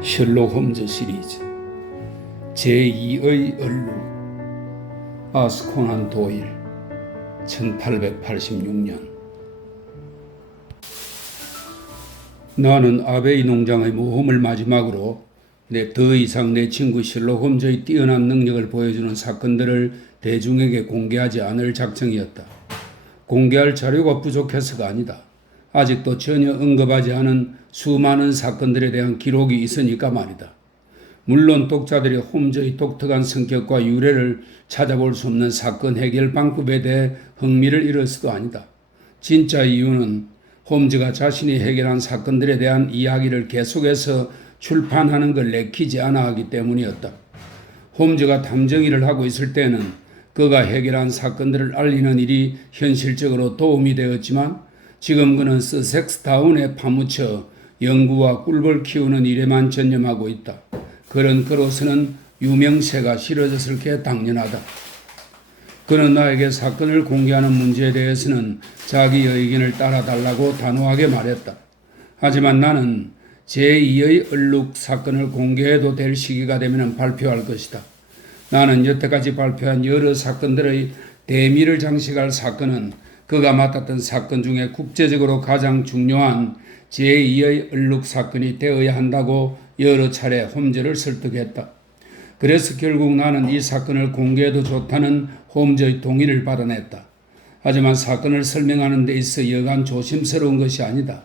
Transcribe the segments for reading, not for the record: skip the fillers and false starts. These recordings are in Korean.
셜록 홈즈 시리즈 제2의 얼룩 아스 코난 도일 1886년. 나는 아베이 농장의 모험을 마지막으로 더 이상 내 친구 셜록 홈즈의 뛰어난 능력을 보여주는 사건들을 대중에게 공개하지 않을 작정이었다. 공개할 자료가 부족해서가 아니다. 아직도 전혀 언급하지 않은 수많은 사건들에 대한 기록이 있으니까 말이다. 물론 독자들이 홈즈의 독특한 성격과 유래를 찾아볼 수 없는 사건 해결 방법에 대해 흥미를 잃을 수도 아니다. 진짜 이유는 홈즈가 자신이 해결한 사건들에 대한 이야기를 계속해서 출판하는 걸 내키지 않아 하기 때문이었다. 홈즈가 탐정 일을 하고 있을 때는 그가 해결한 사건들을 알리는 일이 현실적으로 도움이 되었지만 지금 그는 서섹스타운에 파묻혀 연구와 꿀벌 키우는 일에만 전념하고 있다. 그런 그로서는 유명세가 싫어졌을 게 당연하다. 그는 나에게 사건을 공개하는 문제에 대해서는 자기 의견을 따라달라고 단호하게 말했다. 하지만 나는 제2의 얼룩 사건을 공개해도 될 시기가 되면 발표할 것이다. 나는 여태까지 발표한 여러 사건들의 대미를 장식할 사건은 그가 맡았던 사건 중에 국제적으로 가장 중요한 제2의 얼룩 사건이 되어야 한다고 여러 차례 홈즈를 설득했다. 그래서 결국 나는 이 사건을 공개해도 좋다는 홈즈의 동의를 받아냈다. 하지만 사건을 설명하는 데 있어 여간 조심스러운 것이 아니다.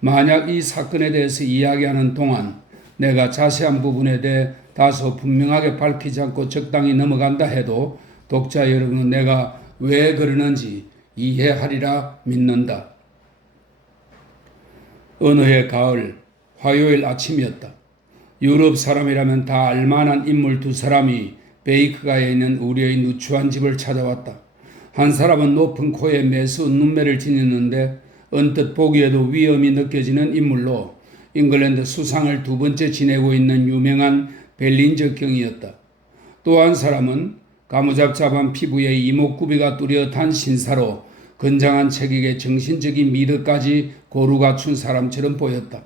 만약 이 사건에 대해서 이야기하는 동안 내가 자세한 부분에 대해 다소 분명하게 밝히지 않고 적당히 넘어간다 해도 독자 여러분은 내가 왜 그러는지 이해하리라 믿는다. 어느 해 가을 화요일 아침이었다. 유럽 사람이라면 다 알만한 인물 두 사람이 베이크가에 있는 우리의 누추한 집을 찾아왔다. 한 사람은 높은 코에 매서운 눈매를 지녔는데 언뜻 보기에도 위험이 느껴지는 인물로 잉글랜드 수상을 두 번째 지내고 있는 유명한 벨린저 경이었다. 또 한 사람은 가무잡잡한 피부에 이목구비가 뚜렷한 신사로 건장한 체격에 정신적인 미덕까지 고루 갖춘 사람처럼 보였다.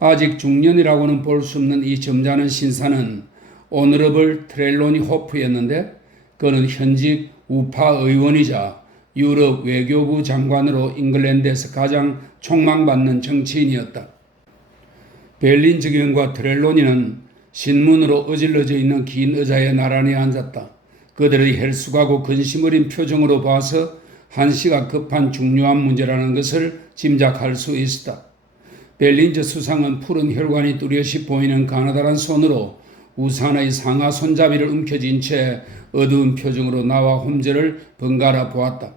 아직 중년이라고는 볼 수 없는 이 점잖은 신사는 오너러블 트렐로니 호프였는데 그는 현직 우파 의원이자 유럽 외교부 장관으로 잉글랜드에서 가장 촉망받는 정치인이었다. 벨린저 경과 트렐로니는 신문으로 어질러져 있는 긴 의자에 나란히 앉았다. 그들의 헬쑥하고 근심 어린 표정으로 봐서 한시가 급한 중요한 문제라는 것을 짐작할 수 있었다. 벨린저 수상은 푸른 혈관이 뚜렷이 보이는 가느다란 손으로 우산의 상하 손잡이를 움켜쥔 채 어두운 표정으로 나와 홈즈를 번갈아 보았다.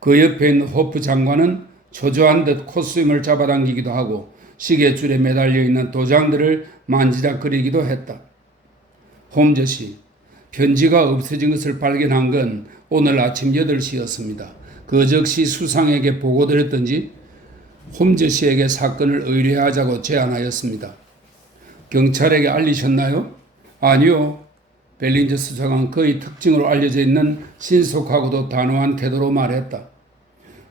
그 옆에 있는 호프 장관은 초조한 듯 콧수염을 잡아당기기도 하고 시계줄에 매달려 있는 도장들을 만지작거리기도 했다. 홈즈 씨, 편지가 없어진 것을 발견한 건 오늘 아침 8시였습니다. 그 즉시 수상에게 보고드렸던지 홈즈 씨에게 사건을 의뢰하자고 제안하였습니다. 경찰에게 알리셨나요? 아니요. 벨린저 수상은 그의 특징으로 알려져 있는 신속하고도 단호한 태도로 말했다.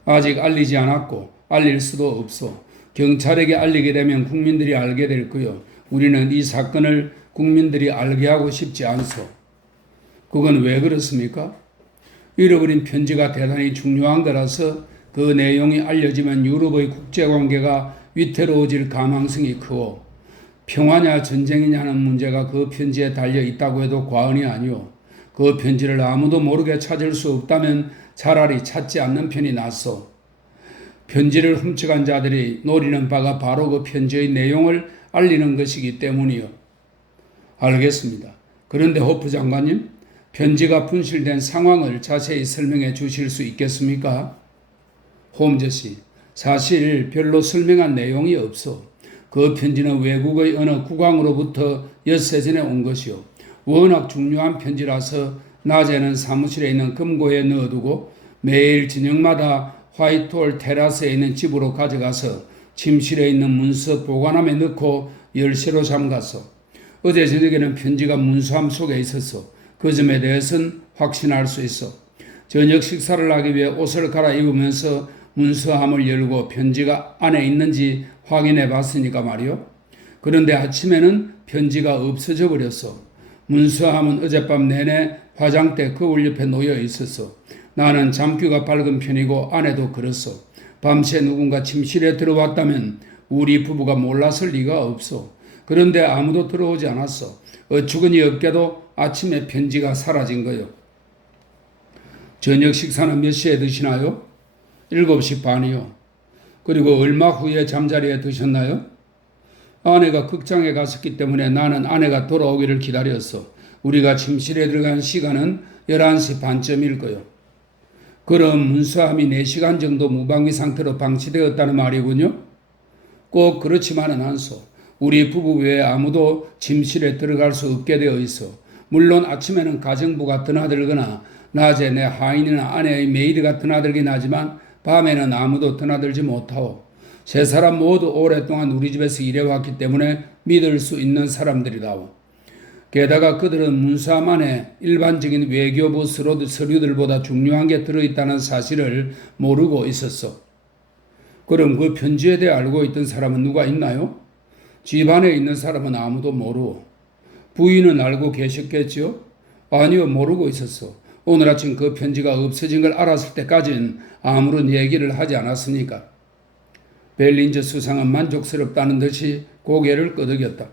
아직 알리지 않았고 알릴 수도 없어. 경찰에게 알리게 되면 국민들이 알게 될 거요. 우리는 이 사건을 국민들이 알게 하고 싶지 않소. 그건 왜 그렇습니까? 잃어버린 편지가 대단히 중요한 거라서 그 내용이 알려지면 유럽의 국제관계가 위태로워질 가망성이 크고 평화냐 전쟁이냐는 문제가 그 편지에 달려 있다고 해도 과언이 아니오. 그 편지를 아무도 모르게 찾을 수 없다면 차라리 찾지 않는 편이 낫소. 편지를 훔쳐간 자들이 노리는 바가 바로 그 편지의 내용을 알리는 것이기 때문이요. 알겠습니다. 그런데 호프 장관님, 편지가 분실된 상황을 자세히 설명해 주실 수 있겠습니까? 홈즈 씨, 사실 별로 설명한 내용이 없어. 그 편지는 외국의 어느 국왕으로부터 엿새 전에 온 것이요. 워낙 중요한 편지라서 낮에는 사무실에 있는 금고에 넣어두고 매일 저녁마다 화이트홀 테라스에 있는 집으로 가져가서 침실에 있는 문서 보관함에 넣고 열쇠로 잠갔어. 어제 저녁에는 편지가 문서함 속에 있었어. 그 점에 대해서는 확신할 수 있어. 저녁 식사를 하기 위해 옷을 갈아입으면서 문서함을 열고 편지가 안에 있는지 확인해 봤으니까 말이요. 그런데 아침에는 편지가 없어져 버렸어. 문서함은 어젯밤 내내 화장대 거울 옆에 놓여 있었어. 나는 잠귀가 밝은 편이고 아내도 그랬어. 밤새 누군가 침실에 들어왔다면 우리 부부가 몰랐을 리가 없어. 그런데 아무도 들어오지 않았어. 어처구니 없게도 아침에 편지가 사라진 거요. 저녁 식사는 몇 시에 드시나요? 7시 반이요. 그리고 얼마 후에 잠자리에 드셨나요? 아내가 극장에 갔었기 때문에 나는 아내가 돌아오기를 기다렸어. 우리가 침실에 들어간 시간은 11시 반쯤일 거요. 그럼 문서함이 4시간 정도 무방비 상태로 방치되었다는 말이군요. 꼭 그렇지만은 않소. 우리 부부 외에 아무도 침실에 들어갈 수 없게 되어 있어. 물론 아침에는 가정부가 드나들거나 낮에 내 하인이나 아내의 메이드가 드나들긴 하지만 밤에는 아무도 드나들지 못하오. 세 사람 모두 오랫동안 우리 집에서 일해왔기 때문에 믿을 수 있는 사람들이다오. 게다가 그들은 문서함 안에 일반적인 외교부 서류들보다 중요한 게 들어있다는 사실을 모르고 있었어. 그럼 그 편지에 대해 알고 있던 사람은 누가 있나요? 집안에 있는 사람은 아무도 모르고. 부인은 알고 계셨겠지요? 아니요, 모르고 있었어. 오늘 아침 그 편지가 없어진 걸 알았을 때까지는 아무런 얘기를 하지 않았으니까. 벨린저 수상은 만족스럽다는 듯이 고개를 끄덕였다.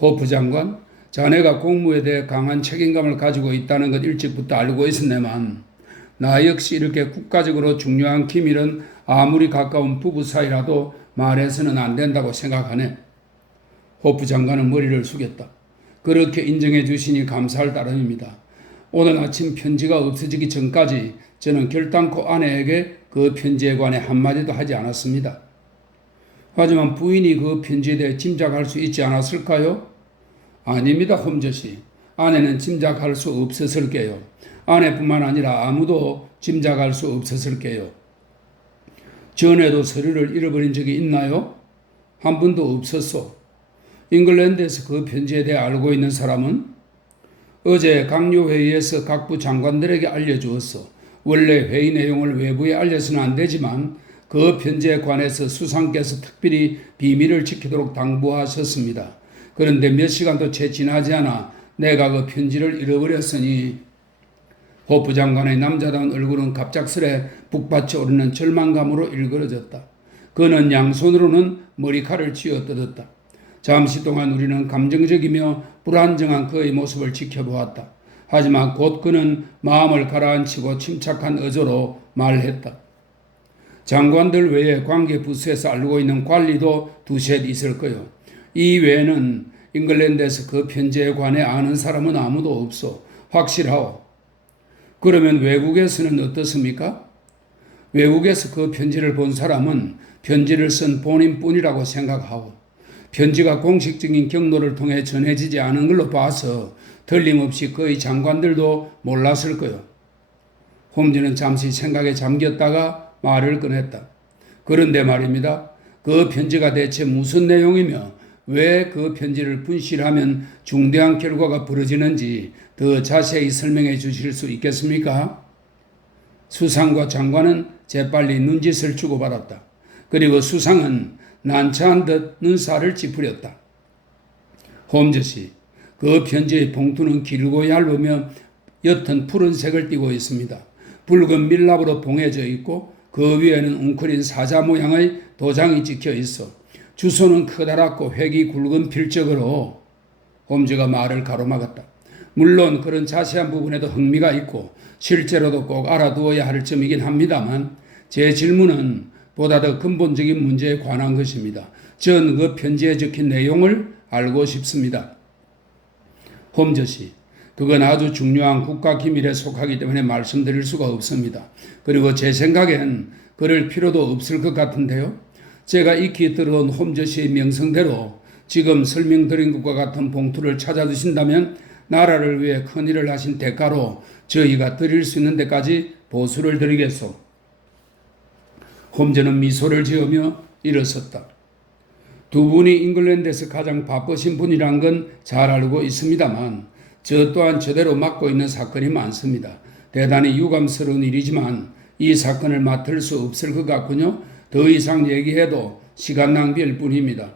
호프 장관, 자네가 공무에 대해 강한 책임감을 가지고 있다는 것 일찍부터 알고 있었네만 나 역시 이렇게 국가적으로 중요한 기밀은 아무리 가까운 부부 사이라도 말해서는 안 된다고 생각하네. 호프 장관은 머리를 숙였다. 그렇게 인정해 주시니 감사할 따름입니다. 오늘 아침 편지가 없어지기 전까지 저는 결단코 아내에게 그 편지에 관해 한마디도 하지 않았습니다. 하지만 부인이 그 편지에 대해 짐작할 수 있지 않았을까요? 아닙니다, 홈즈 씨. 아내는 짐작할 수 없었을 게요. 아내뿐만 아니라 아무도 짐작할 수 없었을 게요. 전에도 서류를 잃어버린 적이 있나요? 한 번도 없었소. 잉글랜드에서 그 편지에 대해 알고 있는 사람은 어제 강요회의에서 각부 장관들에게 알려주었어. 원래 회의 내용을 외부에 알려서는 안 되지만 그 편지에 관해서 수상께서 특별히 비밀을 지키도록 당부하셨습니다. 그런데 몇 시간도 채 지나지 않아 내가 그 편지를 잃어버렸으니 호프 장관의 남자다운 얼굴은 갑작스레 북받쳐 오르는 절망감으로 일그러졌다. 그는 양손으로는 머리칼을 쥐어뜯었다. 잠시 동안 우리는 감정적이며 불안정한 그의 모습을 지켜보았다. 하지만 곧 그는 마음을 가라앉히고 침착한 어조로 말했다. 장관들 외에 관계 부서에서 알고 있는 관리도 두셋 있을 거요. 이 외에는 잉글랜드에서 그 편지에 관해 아는 사람은 아무도 없어. 확실하오. 그러면 외국에서는 어떻습니까? 외국에서 그 편지를 본 사람은 편지를 쓴 본인뿐이라고 생각하고 편지가 공식적인 경로를 통해 전해지지 않은 걸로 봐서 틀림없이 거의 장관들도 몰랐을 거요. 홈즈는 잠시 생각에 잠겼다가 말을 꺼냈다. 그런데 말입니다. 그 편지가 대체 무슨 내용이며 왜 그 편지를 분실하면 중대한 결과가 벌어지는지 더 자세히 설명해 주실 수 있겠습니까? 수상과 장관은 재빨리 눈짓을 주고받았다. 그리고 수상은 난처한 듯 눈살을 찌푸렸다. 홈즈 씨, 그 편지의 봉투는 길고 얇으며 옅은 푸른색을 띠고 있습니다. 붉은 밀랍으로 봉해져 있고 그 위에는 웅크린 사자 모양의 도장이 찍혀 있어. 주소는 커다랗고 획이 굵은 필적으로. 홈즈가 말을 가로막았다. 물론 그런 자세한 부분에도 흥미가 있고 실제로도 꼭 알아두어야 할 점이긴 합니다만 제 질문은 보다 더 근본적인 문제에 관한 것입니다. 전 그 편지에 적힌 내용을 알고 싶습니다. 홈즈 씨, 그건 아주 중요한 국가 기밀에 속하기 때문에 말씀드릴 수가 없습니다. 그리고 제 생각엔 그럴 필요도 없을 것 같은데요. 제가 익히 들어온 홈즈 씨의 명성대로 지금 설명드린 것과 같은 봉투를 찾아주신다면 나라를 위해 큰일을 하신 대가로 저희가 드릴 수 있는 데까지 보수를 드리겠소. 홈즈는 미소를 지으며 일어섰다. 두 분이 잉글랜드에서 가장 바쁘신 분이란 건 잘 알고 있습니다만 저 또한 저대로 맡고 있는 사건이 많습니다. 대단히 유감스러운 일이지만 이 사건을 맡을 수 없을 것 같군요. 더 이상 얘기해도 시간 낭비일 뿐입니다.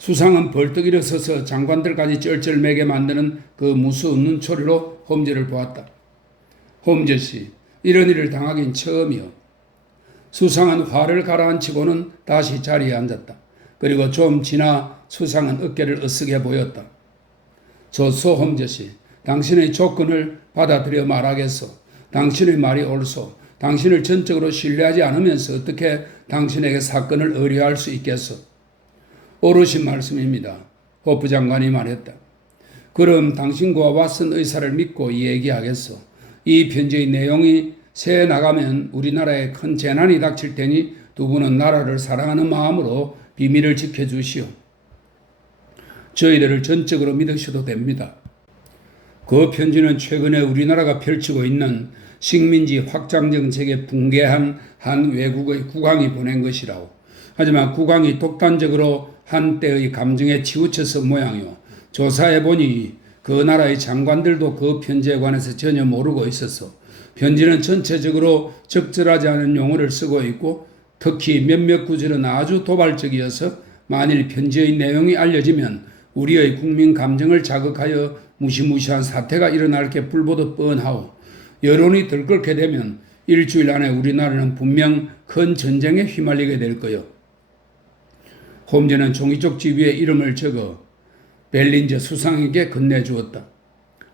수상은 벌떡 일어서서 장관들까지 쩔쩔매게 만드는 그 무서운 눈초리로 홈즈를 보았다. 홈즈 씨, 이런 일을 당하긴 처음이요. 수상은 화를 가라앉히고는 다시 자리에 앉았다. 그리고 좀 지나 수상은 어깨를 으쓱해 보였다. 좋소, 홈즈 씨. 당신의 조건을 받아들여 말하겠소. 당신의 말이 옳소. 당신을 전적으로 신뢰하지 않으면서 어떻게 당신에게 사건을 의뢰할 수 있겠소? 옳으신 말씀입니다. 호프 장관이 말했다. 그럼 당신과 왓슨 의사를 믿고 얘기하겠소. 이 편지의 내용이 새해 나가면 우리나라에 큰 재난이 닥칠 테니 두 분은 나라를 사랑하는 마음으로 비밀을 지켜주시오. 저희들을 전적으로 믿으셔도 됩니다. 그 편지는 최근에 우리나라가 펼치고 있는 식민지 확장 정책에 붕괴한 한 외국의 국왕이 보낸 것이라고. 하지만 국왕이 독단적으로 한때의 감정에 치우쳐서 모양이요. 조사해보니 그 나라의 장관들도 그 편지에 관해서 전혀 모르고 있었어. 편지는 전체적으로 적절하지 않은 용어를 쓰고 있고 특히 몇몇 구절은 아주 도발적이어서 만일 편지의 내용이 알려지면 우리의 국민 감정을 자극하여 무시무시한 사태가 일어날 게 불보듯 뻔하오. 여론이 들끓게 되면 일주일 안에 우리나라는 분명 큰 전쟁에 휘말리게 될 거요. 홈즈는 종이쪽지 위에 이름을 적어 벨린저 수상에게 건네주었다.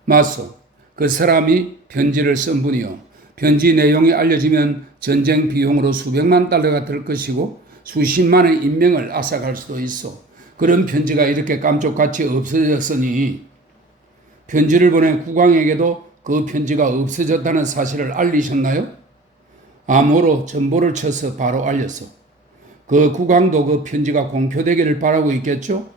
맞소. 그 사람이 편지를 쓴 분이요. 편지 내용이 알려지면 전쟁 비용으로 수백만 달러가 들 것이고 수십만의 인명을 앗아갈 수도 있어. 그런 편지가 이렇게 깜짝같이 없어졌으니 편지를 보낸 국왕에게도 그 편지가 없어졌다는 사실을 알리셨나요? 암호로 전보를 쳐서 바로 알렸어. 그 국왕도 그 편지가 공표되기를 바라고 있겠죠?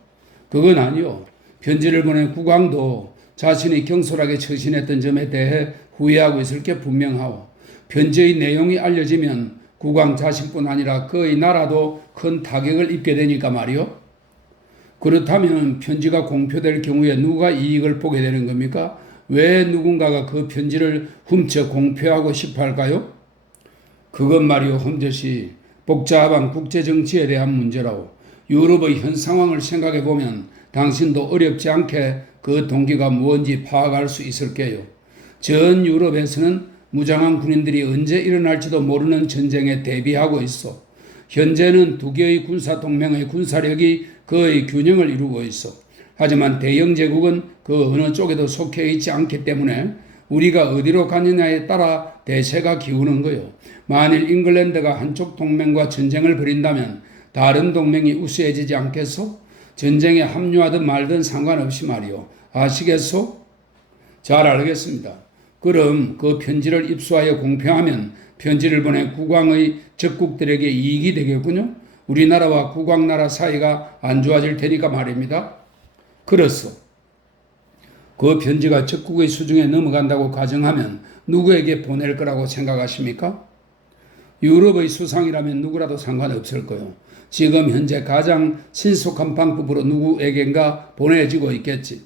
그건 아니요. 편지를 보낸 국왕도 자신이 경솔하게 처신했던 점에 대해 후회하고 있을 게 분명하오. 편지의 내용이 알려지면 국왕 자신뿐 아니라 그의 나라도 큰 타격을 입게 되니까 말이요. 그렇다면 편지가 공표될 경우에 누가 이익을 보게 되는 겁니까? 왜 누군가가 그 편지를 훔쳐 공표하고 싶어 할까요? 그건 말이요, 홈즈 씨. 복잡한 국제정치에 대한 문제라고. 유럽의 현 상황을 생각해 보면 당신도 어렵지 않게 그 동기가 무엇인지 파악할 수 있을 게요. 전 유럽에서는 무장한 군인들이 언제 일어날지도 모르는 전쟁에 대비하고 있어. 현재는 두 개의 군사동맹의 군사력이 그의 균형을 이루고 있어. 하지만 대영 제국은 그 어느 쪽에도 속해 있지 않기 때문에 우리가 어디로 가느냐에 따라 대세가 기우는 거요. 만일 잉글랜드가 한쪽 동맹과 전쟁을 벌인다면 다른 동맹이 우세해지지 않겠소? 전쟁에 합류하든 말든 상관없이 말이요. 아시겠소? 잘 알겠습니다. 그럼 그 편지를 입수하여 공표하면 편지를 보낸 국왕의 적국들에게 이익이 되겠군요. 우리나라와 국왕나라 사이가 안 좋아질 테니까 말입니다. 그렇소. 그 편지가 적국의 수중에 넘어간다고 가정하면 누구에게 보낼 거라고 생각하십니까? 유럽의 수상이라면 누구라도 상관없을 거요. 지금 현재 가장 신속한 방법으로 누구에겐가 보내지고 있겠지.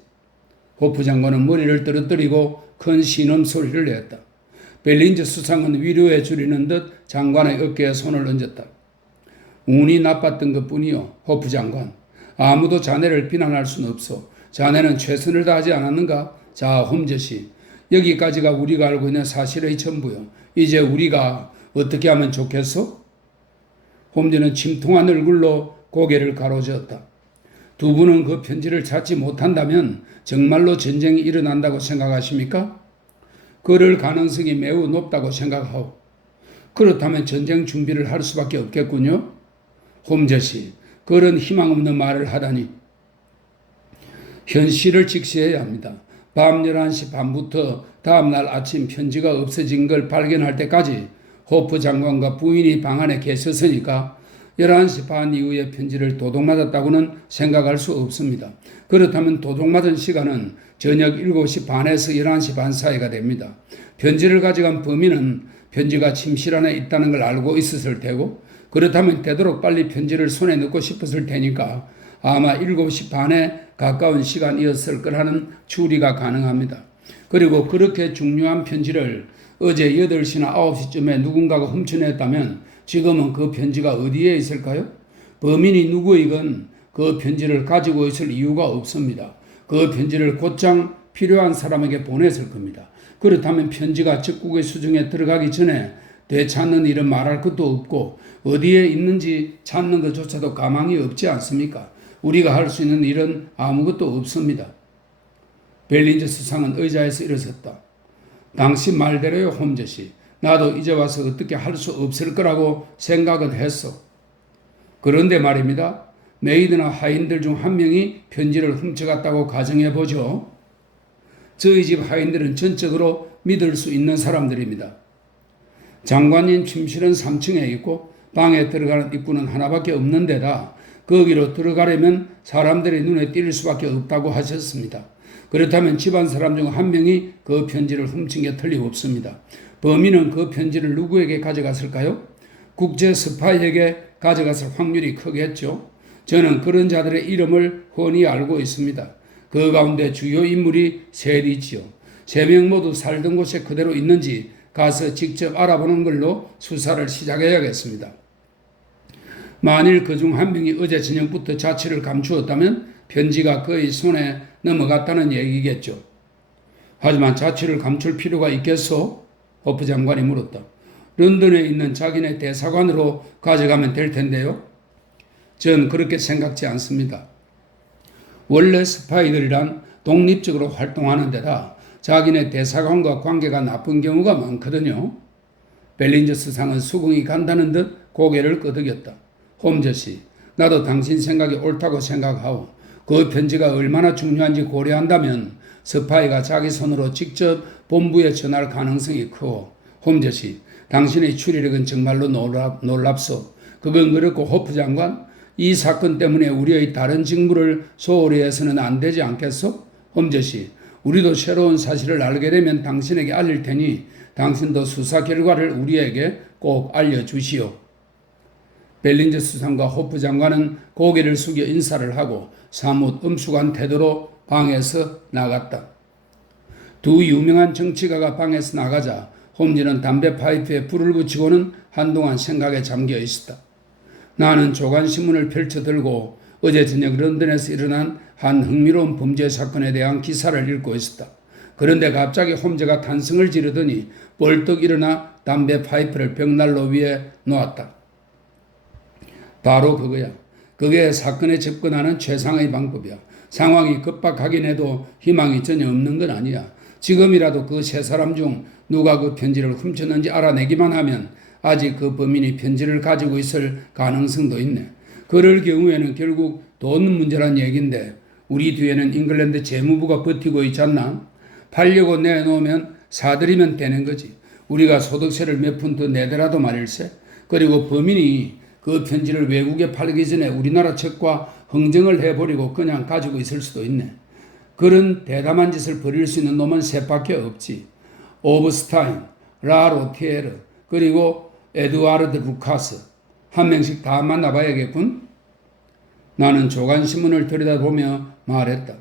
호프 장관은 머리를 떨어뜨리고 큰 신음소리를 냈다. 벨린저 수상은 위로해 주리는 듯 장관의 어깨에 손을 얹었다. 운이 나빴던 것뿐이요, 호프 장관. 아무도 자네를 비난할 수는 없어. 자네는 최선을 다하지 않았는가? 자, 홈즈 씨. 여기까지가 우리가 알고 있는 사실의 전부요. 이제 우리가 어떻게 하면 좋겠소? 홈즈는 침통한 얼굴로 고개를 가로저었다. 두 분은 그 편지를 찾지 못한다면 정말로 전쟁이 일어난다고 생각하십니까? 그럴 가능성이 매우 높다고 생각하오. 그렇다면 전쟁 준비를 할 수밖에 없겠군요. 홈즈 씨, 그런 희망 없는 말을 하다니. 현실을 직시해야 합니다. 밤 11시 반부터 다음날 아침 편지가 없어진 걸 발견할 때까지 호프 장관과 부인이 방 안에 계셨으니까 11시 반 이후에 편지를 도둑맞았다고는 생각할 수 없습니다. 그렇다면 도둑맞은 시간은 저녁 7시 반에서 11시 반 사이가 됩니다. 편지를 가져간 범인은 편지가 침실 안에 있다는 걸 알고 있었을 테고 그렇다면 되도록 빨리 편지를 손에 넣고 싶었을 테니까 아마 7시 반에 가까운 시간이었을 거라는 추리가 가능합니다. 그리고 그렇게 중요한 편지를 어제 8시나 9시쯤에 누군가가 훔쳐냈다면 지금은 그 편지가 어디에 있을까요? 범인이 누구이건 그 편지를 가지고 있을 이유가 없습니다. 그 편지를 곧장 필요한 사람에게 보냈을 겁니다. 그렇다면 편지가 적국의 수중에 들어가기 전에 되찾는 일은 말할 것도 없고 어디에 있는지 찾는 것조차도 가망이 없지 않습니까? 우리가 할 수 있는 일은 아무것도 없습니다. 벨린저 수상은 의자에서 일어섰다. 당신 말대로요, 홈즈씨. 나도 이제 와서 어떻게 할 수 없을 거라고 생각은 했어. 그런데 말입니다. 메이드나 하인들 중 한 명이 편지를 훔쳐갔다고 가정해보죠. 저희 집 하인들은 전적으로 믿을 수 있는 사람들입니다. 장관님 침실은 3층에 있고 방에 들어가는 입구는 하나밖에 없는 데다 거기로 들어가려면 사람들의 눈에 띌 수밖에 없다고 하셨습니다. 그렇다면 집안 사람 중 한 명이 그 편지를 훔친 게 틀림없습니다. 범인은 그 편지를 누구에게 가져갔을까요? 국제 스파이에게 가져갔을 확률이 크겠죠. 저는 그런 자들의 이름을 훤히 알고 있습니다. 그 가운데 주요 인물이 셋이지요. 3명 모두 살던 곳에 그대로 있는지 가서 직접 알아보는 걸로 수사를 시작해야겠습니다. 만일 그 중 한 명이 어제 저녁부터 자취를 감추었다면 편지가 그의 손에 넘어갔다는 얘기겠죠. 하지만 자취를 감출 필요가 있겠소? 호프 장관이 물었다. 런던에 있는 자기네 대사관으로 가져가면 될 텐데요. 전 그렇게 생각지 않습니다. 원래 스파이들이란 독립적으로 활동하는 데다 자기네 대사관과 관계가 나쁜 경우가 많거든요. 벨린저 수상은 수긍이 간다는 듯 고개를 끄덕였다. 홈즈씨, 나도 당신 생각이 옳다고 생각하오. 그 편지가 얼마나 중요한지 고려한다면 스파이가 자기 손으로 직접 본부에 전할 가능성이 크오. 홈즈씨, 당신의 추리력은 정말로 놀랍소. 그건 그렇고 호프 장관, 이 사건 때문에 우리의 다른 직무를 소홀히 해서는 안 되지 않겠소? 홈즈씨, 우리도 새로운 사실을 알게 되면 당신에게 알릴 테니 당신도 수사 결과를 우리에게 꼭 알려주시오. 벨린저 수상과 호프 장관은 고개를 숙여 인사를 하고 사뭇 엄숙한 태도로 방에서 나갔다. 두 유명한 정치가가 방에서 나가자 홈즈는 담배 파이프에 불을 붙이고는 한동안 생각에 잠겨 있었다. 나는 조간신문을 펼쳐들고 어제 저녁 런던에서 일어난 한 흥미로운 범죄 사건에 대한 기사를 읽고 있었다. 그런데 갑자기 홈즈가 탄성을 지르더니 벌떡 일어나 담배 파이프를 벽난로 위에 놓았다. 바로 그거야. 그게 사건에 접근하는 최상의 방법이야. 상황이 급박하긴 해도 희망이 전혀 없는 건 아니야. 지금이라도 그 세 사람 중 누가 그 편지를 훔쳤는지 알아내기만 하면 아직 그 범인이 편지를 가지고 있을 가능성도 있네. 그럴 경우에는 결국 돈 문제란 얘긴데 우리 뒤에는 잉글랜드 재무부가 버티고 있지 않나? 팔려고 내놓으면 사들이면 되는 거지. 우리가 소득세를 몇 푼 더 내더라도 말일세. 그리고 범인이 그 편지를 외국에 팔기 전에 우리나라 측과 흥정을 해버리고 그냥 가지고 있을 수도 있네. 그런 대담한 짓을 벌일 수 있는 놈은 셋밖에 없지. 오브스타인, 라로티에르, 그리고 에드와르드 루카스. 한 명씩 다 만나봐야겠군. 나는 조간신문을 들여다보며 말했다.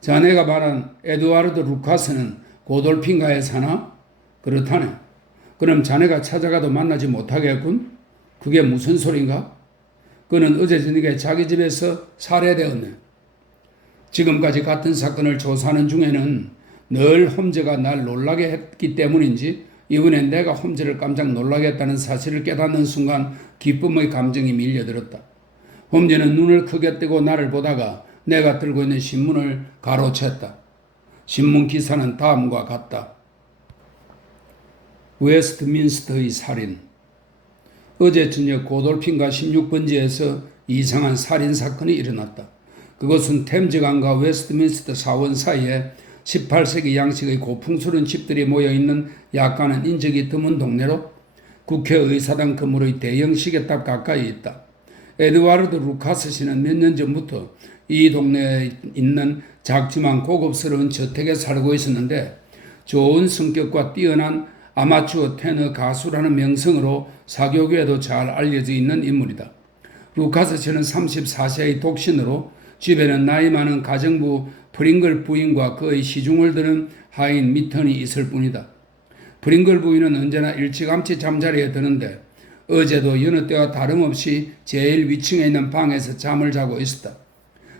자네가 말한 에드와르드 루카스는 고돌핀가에 사나? 그렇다네. 그럼 자네가 찾아가도 만나지 못하겠군? 그게 무슨 소린가? 그는 어제 저녁에 자기 집에서 살해되었네. 지금까지 같은 사건을 조사하는 중에는 늘 홈즈가 날 놀라게 했기 때문인지 이번엔 내가 홈즈를 깜짝 놀라게 했다는 사실을 깨닫는 순간 기쁨의 감정이 밀려들었다. 홈즈는 눈을 크게 뜨고 나를 보다가 내가 들고 있는 신문을 가로챘다. 신문 기사는 다음과 같다. 웨스트민스터의 살인. 어제 저녁 고돌핀가 16번지에서 이상한 살인사건이 일어났다. 그것은 템즈강과 웨스트민스터 사원 사이에 18세기 양식의 고풍스러운 집들이 모여있는 약간은 인적이 드문 동네로 국회의사당 건물의 대형 시계탑 가까이 있다. 에드와르드 루카스 씨는 몇 년 전부터 이 동네에 있는 작지만 고급스러운 저택에 살고 있었는데 좋은 성격과 뛰어난 아마추어 테너 가수라는 명성으로 사교계에도 잘 알려져 있는 인물이다. 루카스 씨는 34세의 독신으로 집에는 나이 많은 가정부 프링글 부인과 그의 시중을 드는 하인 미턴이 있을 뿐이다. 프링글 부인은 언제나 일찌감치 잠자리에 드는데 어제도 여느 때와 다름없이 제일 위층에 있는 방에서 잠을 자고 있었다.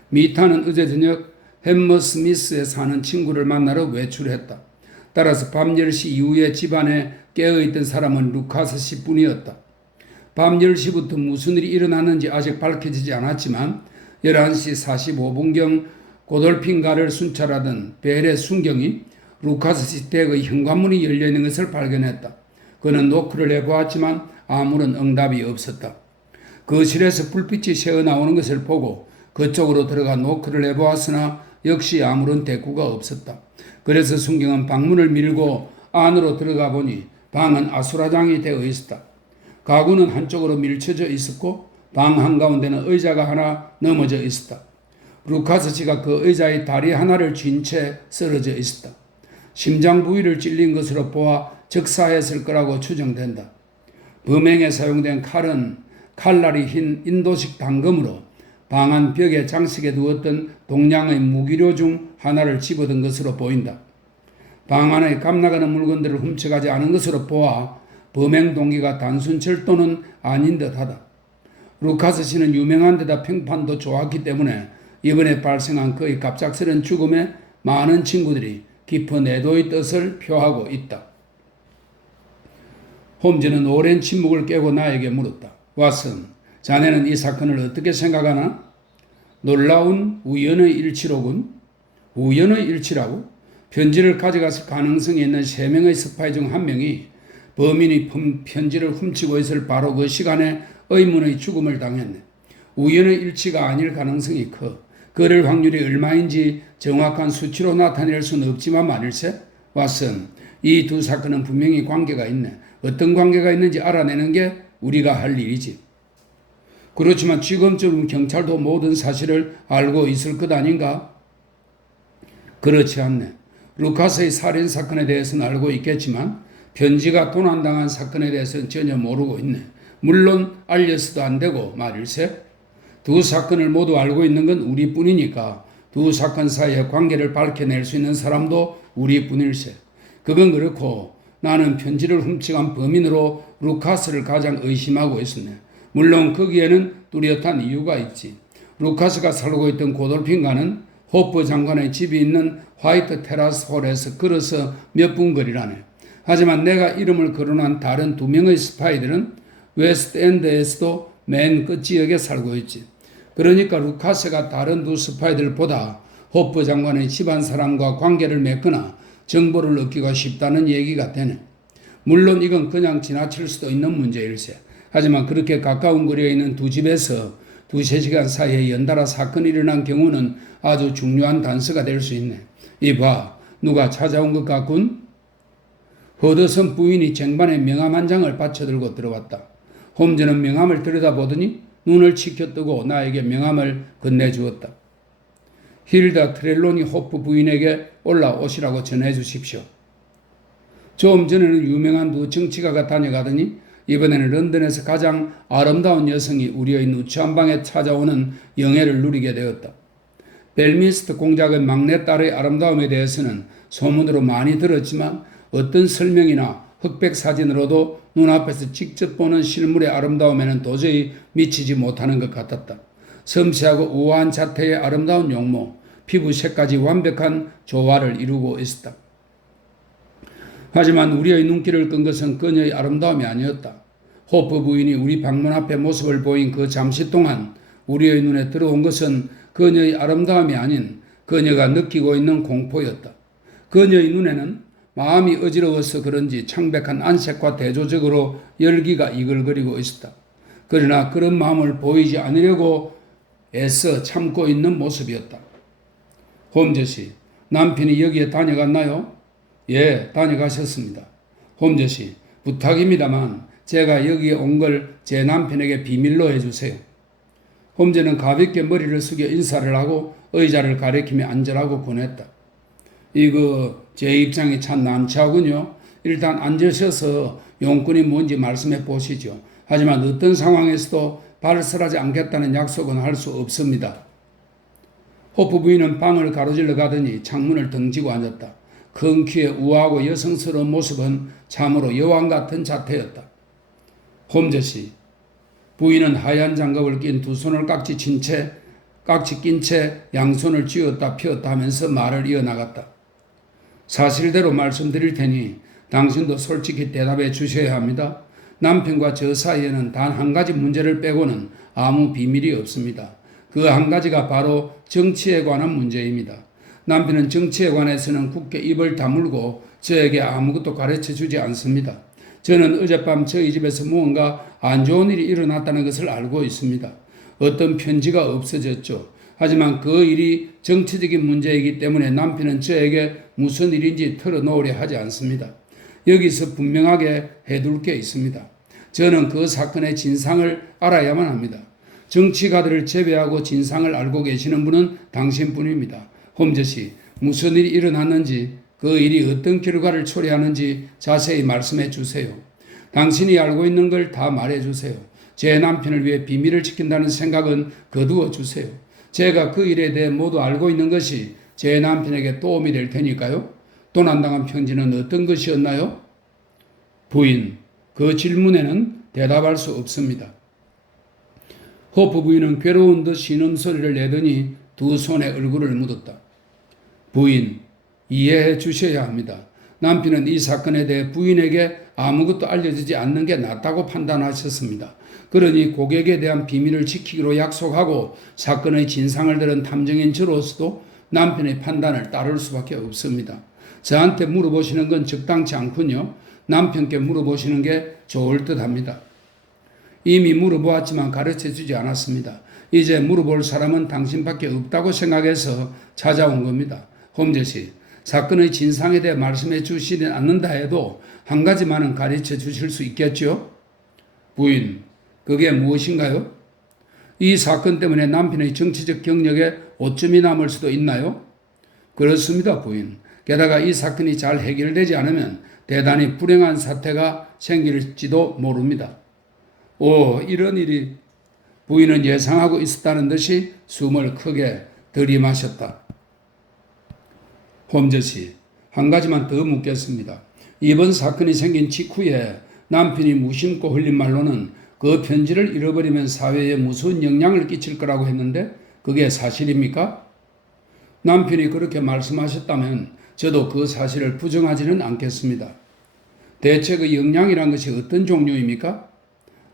미타는 어제 저녁 햄머스미스에 사는 친구를 만나러 외출했다. 따라서 밤 10시 이후에 집안에 깨어있던 사람은 루카스 씨뿐이었다. 밤 10시부터 무슨 일이 일어났는지 아직 밝혀지지 않았지만 11시 45분경 고돌핀가를 순찰하던 벨의 순경이 루카스 씨 댁의 현관문이 열려있는 것을 발견했다. 그는 노크를 해보았지만 아무런 응답이 없었다. 거실에서 불빛이 새어나오는 것을 보고 그쪽으로 들어가 노크를 해보았으나 역시 아무런 대꾸가 없었다. 그래서 순경은 방문을 밀고 안으로 들어가 보니 방은 아수라장이 되어 있었다. 가구는 한쪽으로 밀쳐져 있었고 방 한가운데는 의자가 하나 넘어져 있었다. 루카스 씨가 그 의자의 다리 하나를 쥔 채 쓰러져 있었다. 심장 부위를 찔린 것으로 보아 적사했을 거라고 추정된다. 범행에 사용된 칼은 칼날이 흰 인도식 단검으로 방 안 벽에 장식해 두었던 동양의 무기료 중 하나를 집어든 것으로 보인다. 방 안에 감나가는 물건들을 훔쳐가지 않은 것으로 보아 범행 동기가 단순 절도는 아닌 듯하다. 루카스 씨는 유명한 데다 평판도 좋았기 때문에 이번에 발생한 그의 갑작스런 죽음에 많은 친구들이 깊은 애도의 뜻을 표하고 있다. 홈즈는 오랜 침묵을 깨고 나에게 물었다. 왓슨, 자네는 이 사건을 어떻게 생각하나? 놀라운 우연의 일치로군. 우연의 일치라고? 편지를 가져갔을 가능성이 있는 3명의 스파이 중 1명이 범인이 편지를 훔치고 있을 바로 그 시간에 의문의 죽음을 당했네. 우연의 일치가 아닐 가능성이 커. 그럴 확률이 얼마인지 정확한 수치로 나타낼 수는 없지만 말일세. 왓슨, 이 두 사건은 분명히 관계가 있네. 어떤 관계가 있는지 알아내는 게 우리가 할 일이지. 그렇지만 지금쯤 경찰도 모든 사실을 알고 있을 것 아닌가? 그렇지 않네. 루카스의 살인사건에 대해서는 알고 있겠지만 편지가 도난당한 사건에 대해서는 전혀 모르고 있네. 물론 알려서도 안 되고 말일세. 두 사건을 모두 알고 있는 건 우리뿐이니까 두 사건 사이의 관계를 밝혀낼 수 있는 사람도 우리뿐일세. 그건 그렇고 나는 편지를 훔쳐간 범인으로 루카스를 가장 의심하고 있었네. 물론 거기에는 뚜렷한 이유가 있지. 루카스가 살고 있던 고돌핀가는 호프 장관의 집이 있는 화이트 테라스 홀에서 걸어서 몇 분 거리라네. 하지만 내가 이름을 거론한 다른 2명의 스파이들은 웨스트엔드에서도 맨 끝지역에 살고 있지. 그러니까 루카스가 다른 두 스파이들보다 호프 장관의 집안 사람과 관계를 맺거나 정보를 얻기가 쉽다는 얘기가 되네. 물론 이건 그냥 지나칠 수도 있는 문제일세. 하지만 그렇게 가까운 거리에 있는 두 집에서 2-3시간 사이에 연달아 사건이 일어난 경우는 아주 중요한 단서가 될 수 있네. 이봐, 누가 찾아온 것 같군? 허드슨 부인이 쟁반에 명함 한 장을 받쳐들고 들어왔다. 홈즈는 명함을 들여다보더니 눈을 치켜뜨고 나에게 명함을 건네주었다. 힐다 트렐로니 호프 부인에게 올라오시라고 전해주십시오. 좀 전에는 유명한 두 정치가가 다녀가더니 이번에는 런던에서 가장 아름다운 여성이 우리의 누추한 방에 찾아오는 영예를 누리게 되었다. 벨미스트 공작의 막내딸의 아름다움에 대해서는 소문으로 많이 들었지만 어떤 설명이나 흑백 사진으로도 눈앞에서 직접 보는 실물의 아름다움에는 도저히 미치지 못하는 것 같았다. 섬세하고 우아한 자태의 아름다운 용모, 피부색까지 완벽한 조화를 이루고 있었다. 하지만 우리의 눈길을 끈 것은 그녀의 아름다움이 아니었다. 호프 부인이 우리 방문 앞에 모습을 보인 그 잠시 동안 우리의 눈에 들어온 것은 그녀의 아름다움이 아닌 그녀가 느끼고 있는 공포였다. 그녀의 눈에는 마음이 어지러워서 그런지 창백한 안색과 대조적으로 열기가 이글거리고 있었다. 그러나 그런 마음을 보이지 않으려고 애써 참고 있는 모습이었다. 홈즈 씨, 남편이 여기에 다녀갔나요? 예, 다녀가셨습니다. 홈즈 씨, 부탁입니다만 제가 여기에 온 걸 제 남편에게 비밀로 해주세요. 홈즈는 가볍게 머리를 숙여 인사를 하고 의자를 가리키며 앉으라고 권했다. 이거 제 입장이 참 난처하군요. 일단 앉으셔서 용건이 뭔지 말씀해 보시죠. 하지만 어떤 상황에서도 발설하지 않겠다는 약속은 할 수 없습니다. 호프 부인은 방을 가로질러 가더니 창문을 등지고 앉았다. 큰 키에 우아하고 여성스러운 모습은 참으로 여왕 같은 자태였다. 홈즈씨. 부인은 하얀 장갑을 낀 두 손을 깍지 낀 채 양손을 쥐었다 펴었다 하면서 말을 이어나갔다. 사실대로 말씀드릴 테니 당신도 솔직히 대답해 주셔야 합니다. 남편과 저 사이에는 단 한 가지 문제를 빼고는 아무 비밀이 없습니다. 그 한 가지가 바로 정치에 관한 문제입니다. 남편은 정치에 관해서는 굳게 입을 다물고 저에게 아무것도 가르쳐 주지 않습니다. 저는 어젯밤 저희 집에서 무언가 안 좋은 일이 일어났다는 것을 알고 있습니다. 어떤 편지가 없어졌죠. 하지만 그 일이 정치적인 문제이기 때문에 남편은 저에게 무슨 일인지 털어놓으려 하지 않습니다. 여기서 분명하게 해둘 게 있습니다. 저는 그 사건의 진상을 알아야만 합니다. 정치가들을 제외하고 진상을 알고 계시는 분은 당신뿐입니다. 홈즈씨, 무슨 일이 일어났는지, 그 일이 어떤 결과를 초래하는지 자세히 말씀해 주세요. 당신이 알고 있는 걸 다 말해 주세요. 제 남편을 위해 비밀을 지킨다는 생각은 거두어 주세요. 제가 그 일에 대해 모두 알고 있는 것이 제 남편에게 도움이 될 테니까요. 도난당한 편지는 어떤 것이었나요? 부인, 그 질문에는 대답할 수 없습니다. 호프 부인은 괴로운 듯 신음소리를 내더니 두 손에 얼굴을 묻었다. 부인, 이해해 주셔야 합니다. 남편은 이 사건에 대해 부인에게 아무것도 알려주지 않는 게 낫다고 판단하셨습니다. 그러니 고객에 대한 비밀을 지키기로 약속하고 사건의 진상을 들은 탐정인 저로서도 남편의 판단을 따를 수밖에 없습니다. 저한테 물어보시는 건 적당치 않군요. 남편께 물어보시는 게 좋을 듯합니다. 이미 물어보았지만 가르쳐주지 않았습니다. 이제 물어볼 사람은 당신밖에 없다고 생각해서 찾아온 겁니다. 홈즈씨, 사건의 진상에 대해 말씀해 주시지 않는다 해도 한 가지만은 가르쳐 주실 수 있겠죠? 부인, 그게 무엇인가요? 이 사건 때문에 남편의 정치적 경력에 오점이 남을 수도 있나요? 그렇습니다, 부인. 게다가 이 사건이 잘 해결되지 않으면 대단히 불행한 사태가 생길지도 모릅니다. 오, 이런 일이. 부인은 예상하고 있었다는 듯이 숨을 크게 들이마셨다. 홈즈씨, 한 가지만 더 묻겠습니다. 이번 사건이 생긴 직후에 남편이 무심코 흘린 말로는 그 편지를 잃어버리면 사회에 무슨 영향을 끼칠 거라고 했는데 그게 사실입니까? 남편이 그렇게 말씀하셨다면 저도 그 사실을 부정하지는 않겠습니다. 대체 그 영향이란 것이 어떤 종류입니까?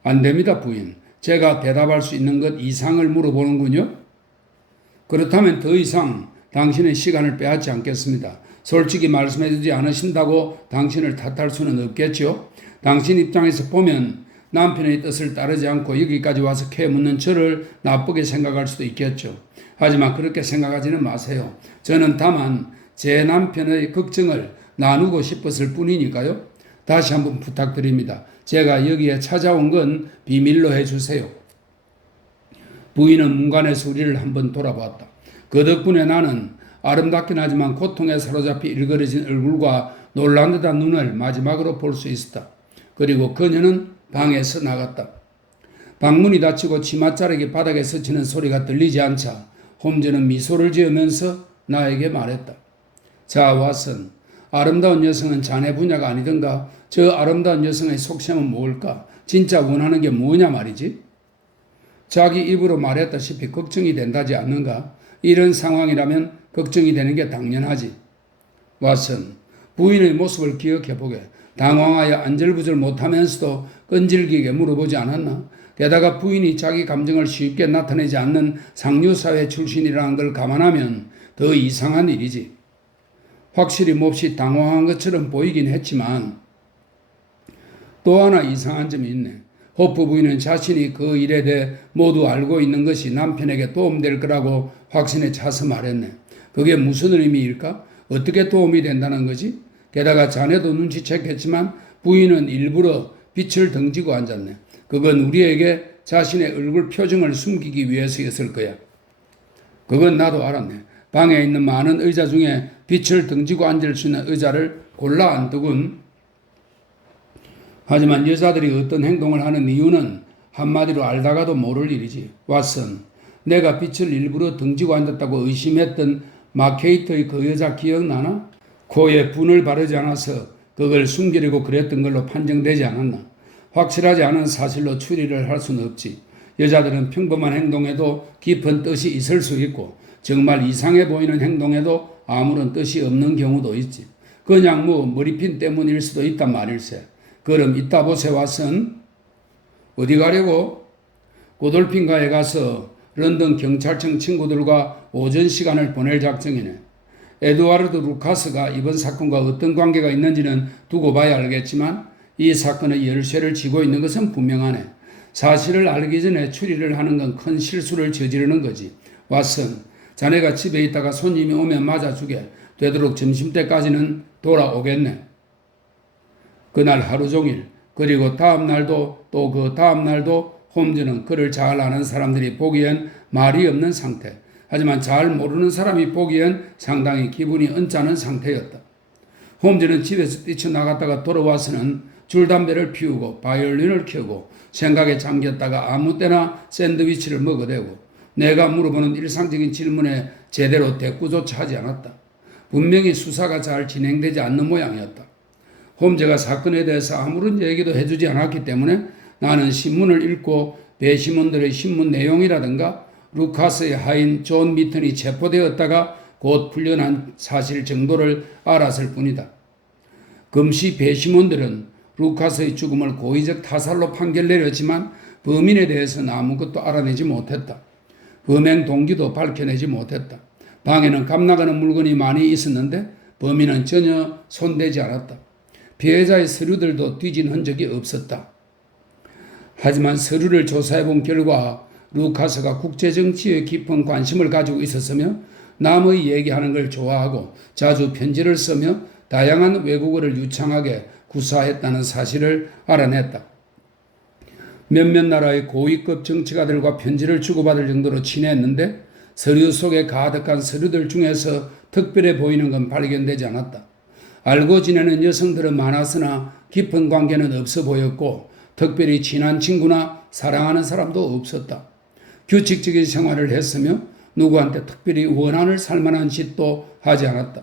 안 됩니다, 부인. 제가 대답할 수 있는 것 이상을 물어보는군요. 그렇다면 더 이상 당신의 시간을 빼앗지 않겠습니다. 솔직히 말씀해주지 않으신다고 당신을 탓할 수는 없겠죠. 당신 입장에서 보면 남편의 뜻을 따르지 않고 여기까지 와서 캐묻는 저를 나쁘게 생각할 수도 있겠죠. 하지만 그렇게 생각하지는 마세요. 저는 다만 제 남편의 걱정을 나누고 싶었을 뿐이니까요. 다시 한번 부탁드립니다. 제가 여기에 찾아온 건 비밀로 해주세요. 부인은 문간에서 우리를 한번 돌아보았다. 그 덕분에 나는 아름답긴 하지만 고통에 사로잡혀 일그러진 얼굴과 놀란 듯한 눈을 마지막으로 볼 수 있었다. 그리고 그녀는 방에서 나갔다. 방문이 닫히고 치맛자락이 바닥에 스치는 소리가 들리지 않자 홈즈는 미소를 지으면서 나에게 말했다. 자, 왓슨, 아름다운 여성은 자네 분야가 아니던가? 저 아름다운 여성의 속셈은 뭘까? 진짜 원하는 게 뭐냐 말이지? 자기 입으로 말했다시피 걱정이 된다지 않는가? 이런 상황이라면 걱정이 되는 게 당연하지. 왓슨, 부인의 모습을 기억해보게. 당황하여 안절부절 못하면서도 끈질기게 물어보지 않았나? 게다가 부인이 자기 감정을 쉽게 나타내지 않는 상류사회 출신이라는 걸 감안하면 더 이상한 일이지. 확실히 몹시 당황한 것처럼 보이긴 했지만 또 하나 이상한 점이 있네. 호프 부인은 자신이 그 일에 대해 모두 알고 있는 것이 남편에게 도움될 거라고 확신에 차서 말했네. 그게 무슨 의미일까? 어떻게 도움이 된다는 거지? 게다가 자네도 눈치챘겠지만 부인은 일부러 빛을 등지고 앉았네. 그건 우리에게 자신의 얼굴 표정을 숨기기 위해서였을 거야. 그건 나도 알았네. 방에 있는 많은 의자 중에 빛을 등지고 앉을 수 있는 의자를 골라 앉더군. 하지만 여자들이 어떤 행동을 하는 이유는 한마디로 알다가도 모를 일이지. 왓슨, 내가 빛을 일부러 등지고 앉았다고 의심했던 마케이터의 그 여자 기억나나? 코에 분을 바르지 않아서 그걸 숨기려고 그랬던 걸로 판정되지 않았나? 확실하지 않은 사실로 추리를 할 수는 없지. 여자들은 평범한 행동에도 깊은 뜻이 있을 수 있고 정말 이상해 보이는 행동에도 아무런 뜻이 없는 경우도 있지. 그냥 머리핀 때문일 수도 있단 말일세. 그럼 이따 보세 왓슨. 어디 가려고? 고돌핀가에 가서 런던 경찰청 친구들과 오전 시간을 보낼 작정이네. 에드와르드 루카스가 이번 사건과 어떤 관계가 있는지는 두고 봐야 알겠지만 이 사건의 열쇠를 쥐고 있는 것은 분명하네. 사실을 알기 전에 추리를 하는 건 큰 실수를 저지르는 거지. 왓슨, 자네가 집에 있다가 손님이 오면 맞아주게. 되도록 점심때까지는 돌아오겠네. 그날 하루 종일, 그리고 다음 날도 또 그 다음 날도 홈즈는 그를 잘 아는 사람들이 보기엔 말이 없는 상태. 하지만 잘 모르는 사람이 보기엔 상당히 기분이 언짢은 상태였다. 홈즈는 집에서 뛰쳐나갔다가 돌아와서는 줄담배를 피우고 바이올린을 켜고 생각에 잠겼다가 아무 때나 샌드위치를 먹어대고 내가 물어보는 일상적인 질문에 제대로 대꾸조차 하지 않았다. 분명히 수사가 잘 진행되지 않는 모양이었다. 홈즈가 사건에 대해서 아무런 얘기도 해주지 않았기 때문에 나는 신문을 읽고 배심원들의 신문 내용이라든가 루카스의 하인 존 미턴이 체포되었다가 곧 풀려난 사실 정도를 알았을 뿐이다. 금시 배심원들은 루카스의 죽음을 고의적 타살로 판결 내렸지만 범인에 대해서는 아무것도 알아내지 못했다. 범행 동기도 밝혀내지 못했다. 방에는 값나가는 물건이 많이 있었는데 범인은 전혀 손대지 않았다. 피해자의 서류들도 뒤진 흔적이 없었다. 하지만 서류를 조사해본 결과 루카스가 국제정치에 깊은 관심을 가지고 있었으며 남의 얘기하는 걸 좋아하고 자주 편지를 쓰며 다양한 외국어를 유창하게 구사했다는 사실을 알아냈다. 몇몇 나라의 고위급 정치가들과 편지를 주고받을 정도로 친했는데 서류 속에 가득한 서류들 중에서 특별해 보이는 건 발견되지 않았다. 알고 지내는 여성들은 많았으나 깊은 관계는 없어 보였고 특별히 친한 친구나 사랑하는 사람도 없었다. 규칙적인 생활을 했으며 누구한테 특별히 원한을 살 만한 짓도 하지 않았다.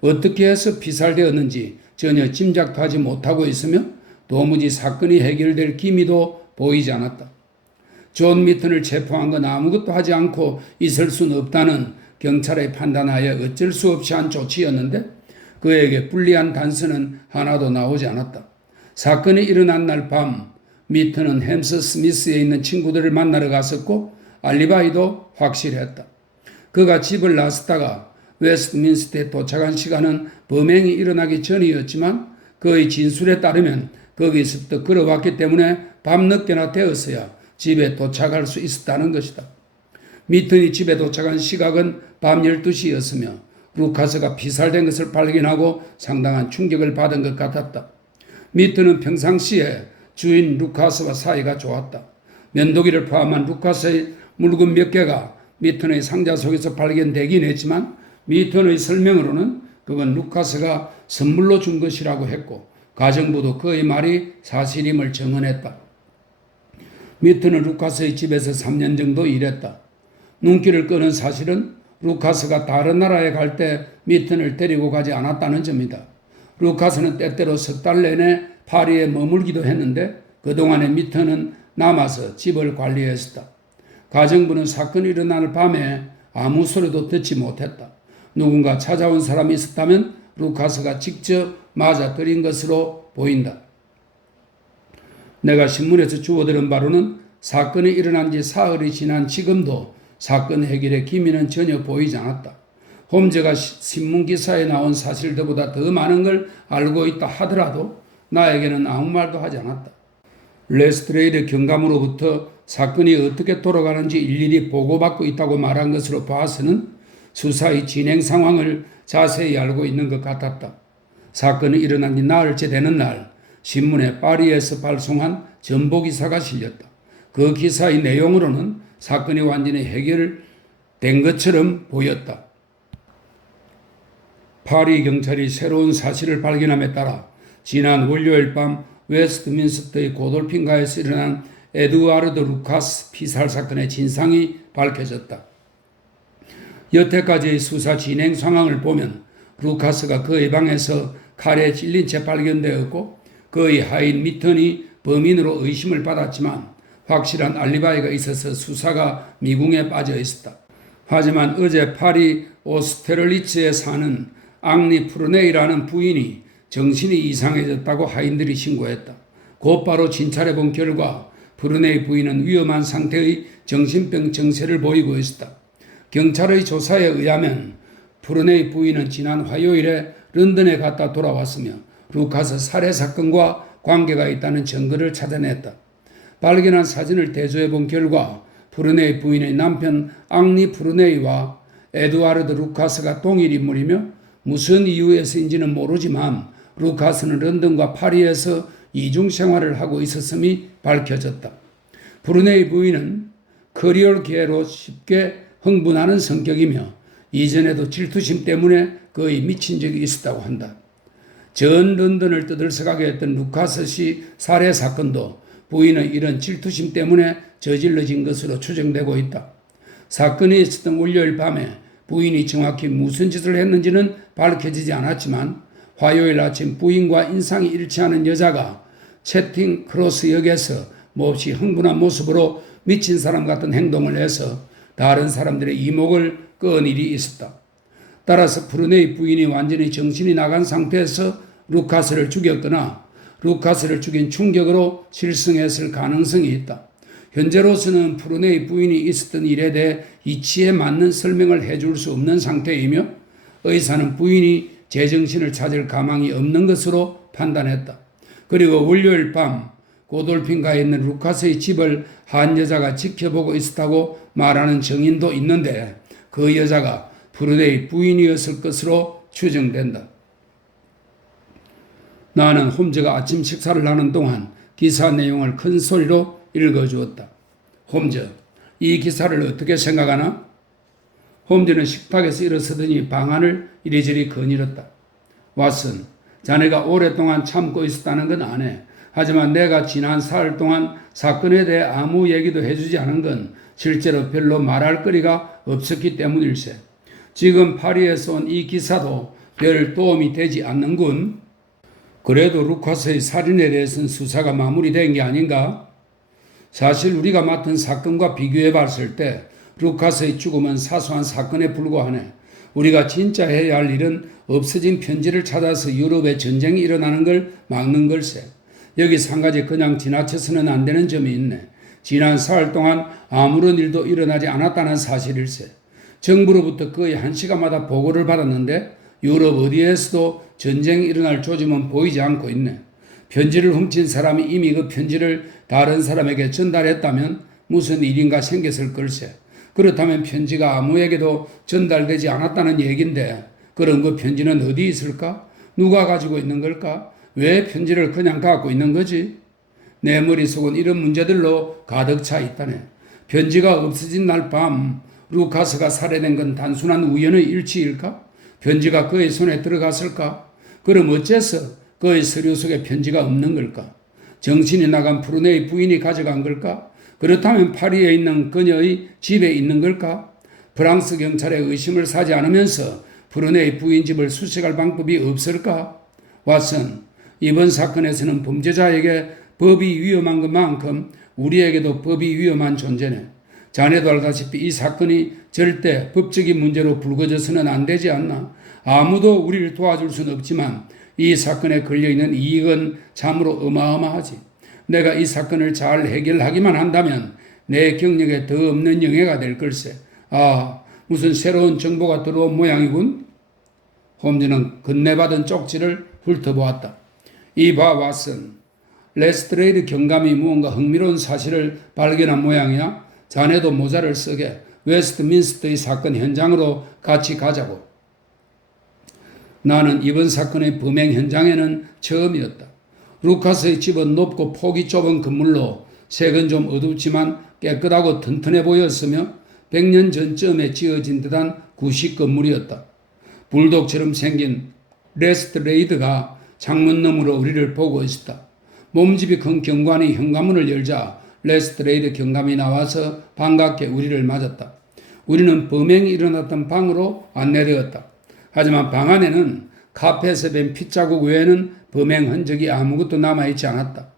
어떻게 해서 피살되었는지 전혀 짐작도 하지 못하고 있으며 도무지 사건이 해결될 기미도 보이지 않았다. 존 미턴을 체포한 건 아무것도 하지 않고 있을 수는 없다는 경찰의 판단하에 어쩔 수 없이 한 조치였는데 그에게 불리한 단서는 하나도 나오지 않았다. 사건이 일어난 날 밤 미턴은 햄스 스미스에 있는 친구들을 만나러 갔었고 알리바이도 확실했다. 그가 집을 나섰다가 웨스트민스터에 도착한 시간은 범행이 일어나기 전이었지만 그의 진술에 따르면 거기서부터 걸어왔기 때문에 밤늦게나 되었어야 집에 도착할 수 있었다는 것이다. 미턴이 집에 도착한 시각은 밤 12시였으며 루카스가 피살된 것을 발견하고 상당한 충격을 받은 것 같았다. 미턴은 평상시에 주인 루카스와 사이가 좋았다. 면도기를 포함한 루카스의 물건 몇 개가 미턴의 상자 속에서 발견되긴 했지만 미턴의 설명으로는 그건 루카스가 선물로 준 것이라고 했고 가정부도 그의 말이 사실임을 증언했다. 미턴은 루카스의 집에서 3년 정도 일했다. 눈길을 끄는 사실은 루카스가 다른 나라에 갈 때 미턴을 데리고 가지 않았다는 점이다. 루카스는 때때로 석 달 내내 파리에 머물기도 했는데 그동안에 미턴은 남아서 집을 관리했었다. 가정부는 사건이 일어날 밤에 아무 소리도 듣지 못했다. 누군가 찾아온 사람이 있었다면 루카스가 직접 맞아들인 것으로 보인다. 내가 신문에서 주워들은 바로는 사건이 일어난 지 사흘이 지난 지금도 사건 해결의 기미는 전혀 보이지 않았다. 홈즈가 신문기사에 나온 사실들보다 더 많은 걸 알고 있다 하더라도 나에게는 아무 말도 하지 않았다. 레스트레이드 경감으로부터 사건이 어떻게 돌아가는지 일일이 보고받고 있다고 말한 것으로 봐서는 수사의 진행 상황을 자세히 알고 있는 것 같았다. 사건이 일어난 지 나흘째 되는 날 신문에 파리에서 발송한 전보기사가 실렸다. 그 기사의 내용으로는 사건이 완전히 해결된 것처럼 보였다. 파리 경찰이 새로운 사실을 발견함에 따라 지난 월요일 밤 웨스트민스터의 고돌핀가에서 일어난 에드와르드 루카스 피살 사건의 진상이 밝혀졌다. 여태까지의 수사 진행 상황을 보면 루카스가 그의 방에서 칼에 찔린 채 발견되었고 그의 하인 미턴이 범인으로 의심을 받았지만 확실한 알리바이가 있어서 수사가 미궁에 빠져 있었다. 하지만 어제 파리 오스테를리츠에 사는 앙리 프르네이라는 부인이 정신이 이상해졌다고 하인들이 신고했다. 곧바로 진찰해 본 결과 프르네이 부인은 위험한 상태의 정신병 증세를 보이고 있었다. 경찰의 조사에 의하면 프르네이 부인은 지난 화요일에 런던에 갔다 돌아왔으며 루카스 살해 사건과 관계가 있다는 증거를 찾아냈다. 발견한 사진을 대조해 본 결과 프르네이 부인의 남편 앙리 프르네이와 에두아르드 루카스가 동일 인물이며 무슨 이유에서인지는 모르지만 루카스는 런던과 파리에서 이중 생활을 하고 있었음이 밝혀졌다. 프르네이 부인은 커리어계로 쉽게 흥분하는 성격이며 이전에도 질투심 때문에 거의 미친 적이 있었다고 한다. 전 런던을 떠들썩하게 했던 루카스 씨 살해 사건도 부인의 이런 질투심 때문에 저질러진 것으로 추정되고 있다. 사건이 있었던 월요일 밤에 부인이 정확히 무슨 짓을 했는지는 밝혀지지 않았지만 화요일 아침 부인과 인상이 일치하는 여자가 채팅 크로스역에서 몹시 흥분한 모습으로 미친 사람 같은 행동을 해서 다른 사람들의 이목을 끄은 일이 있었다. 따라서 프르네이 부인이 완전히 정신이 나간 상태에서 루카스를 죽였거나 루카스를 죽인 충격으로 실성했을 가능성이 있다. 현재로서는 프르네이 부인이 있었던 일에 대해 이치에 맞는 설명을 해줄 수 없는 상태이며 의사는 부인이 제정신을 찾을 가망이 없는 것으로 판단했다. 그리고 월요일 밤 고돌핀가에 있는 루카스의 집을 한 여자가 지켜보고 있었다고 말하는 증인도 있는데 그 여자가 프르네이 부인이었을 것으로 추정된다. 나는 홈즈가 아침 식사를 하는 동안 기사 내용을 큰 소리로 읽어주었다. 홈즈, 이 기사를 어떻게 생각하나? 홈즈는 식탁에서 일어서더니 방안을 이리저리 거닐었다. 왓슨, 자네가 오랫동안 참고 있었다는 건 아네. 하지만 내가 지난 사흘 동안 사건에 대해 아무 얘기도 해주지 않은 건 실제로 별로 말할 거리가 없었기 때문일세. 지금 파리에서 온 이 기사도 별 도움이 되지 않는군. 그래도 루카스의 살인에 대해서는 수사가 마무리된 게 아닌가? 사실 우리가 맡은 사건과 비교해 봤을 때 루카스의 죽음은 사소한 사건에 불과하네. 우리가 진짜 해야 할 일은 없어진 편지를 찾아서 유럽에 전쟁이 일어나는 걸 막는 걸세. 여기서 한 가지 그냥 지나쳐서는 안 되는 점이 있네. 지난 사흘 동안 아무런 일도 일어나지 않았다는 사실일세. 정부로부터 거의 1시간마다 보고를 받았는데 유럽 어디에서도 전쟁이 일어날 조짐은 보이지 않고 있네. 편지를 훔친 사람이 이미 그 편지를 다른 사람에게 전달했다면 무슨 일인가 생겼을 걸세. 그렇다면 편지가 아무에게도 전달되지 않았다는 얘긴데 그럼 그 편지는 어디 있을까? 누가 가지고 있는 걸까? 왜 편지를 그냥 갖고 있는 거지? 내 머릿속은 이런 문제들로 가득 차 있다네. 편지가 없어진 날 밤 루카스가 살해된 건 단순한 우연의 일치일까? 편지가 그의 손에 들어갔을까? 그럼 어째서 그의 서류 속에 편지가 없는 걸까? 정신이 나간 프르네이 부인이 가져간 걸까? 그렇다면 파리에 있는 그녀의 집에 있는 걸까? 프랑스 경찰의 의심을 사지 않으면서 프르네이 부인 집을 수색할 방법이 없을까? 왓슨, 이번 사건에서는 범죄자에게 법이 위험한 것만큼 우리에게도 법이 위험한 존재네. 자네도 알다시피 이 사건이 절대 법적인 문제로 불거져서는 안 되지 않나. 아무도 우리를 도와줄 수는 없지만 이 사건에 걸려있는 이익은 참으로 어마어마하지. 내가 이 사건을 잘 해결하기만 한다면 내 경력에 더 없는 영예가 될 걸세. 아, 무슨 새로운 정보가 들어온 모양이군. 홈즈는 건네받은 쪽지를 훑어보았다. 이봐 왓슨, 레스트레이드 경감이 무언가 흥미로운 사실을 발견한 모양이야. 자네도 모자를 쓰게 웨스트민스터의 사건 현장으로 같이 가자고. 나는 이번 사건의 범행 현장에는 처음이었다. 루카스의 집은 높고 폭이 좁은 건물로 색은 좀 어둡지만 깨끗하고 튼튼해 보였으며 100년 전쯤에 지어진 듯한 구식 건물이었다. 불독처럼 생긴 레스트레이드가 창문 너머로 우리를 보고 있었다. 몸집이 큰 경관이 현관문을 열자 레스트레이드 경감이 나와서 반갑게 우리를 맞았다. 우리는 범행이 일어났던 방으로 안내되었다. 하지만 방 안에는 카펫에 밴 핏자국 외에는 범행 흔적이 아무것도 남아있지 않았다.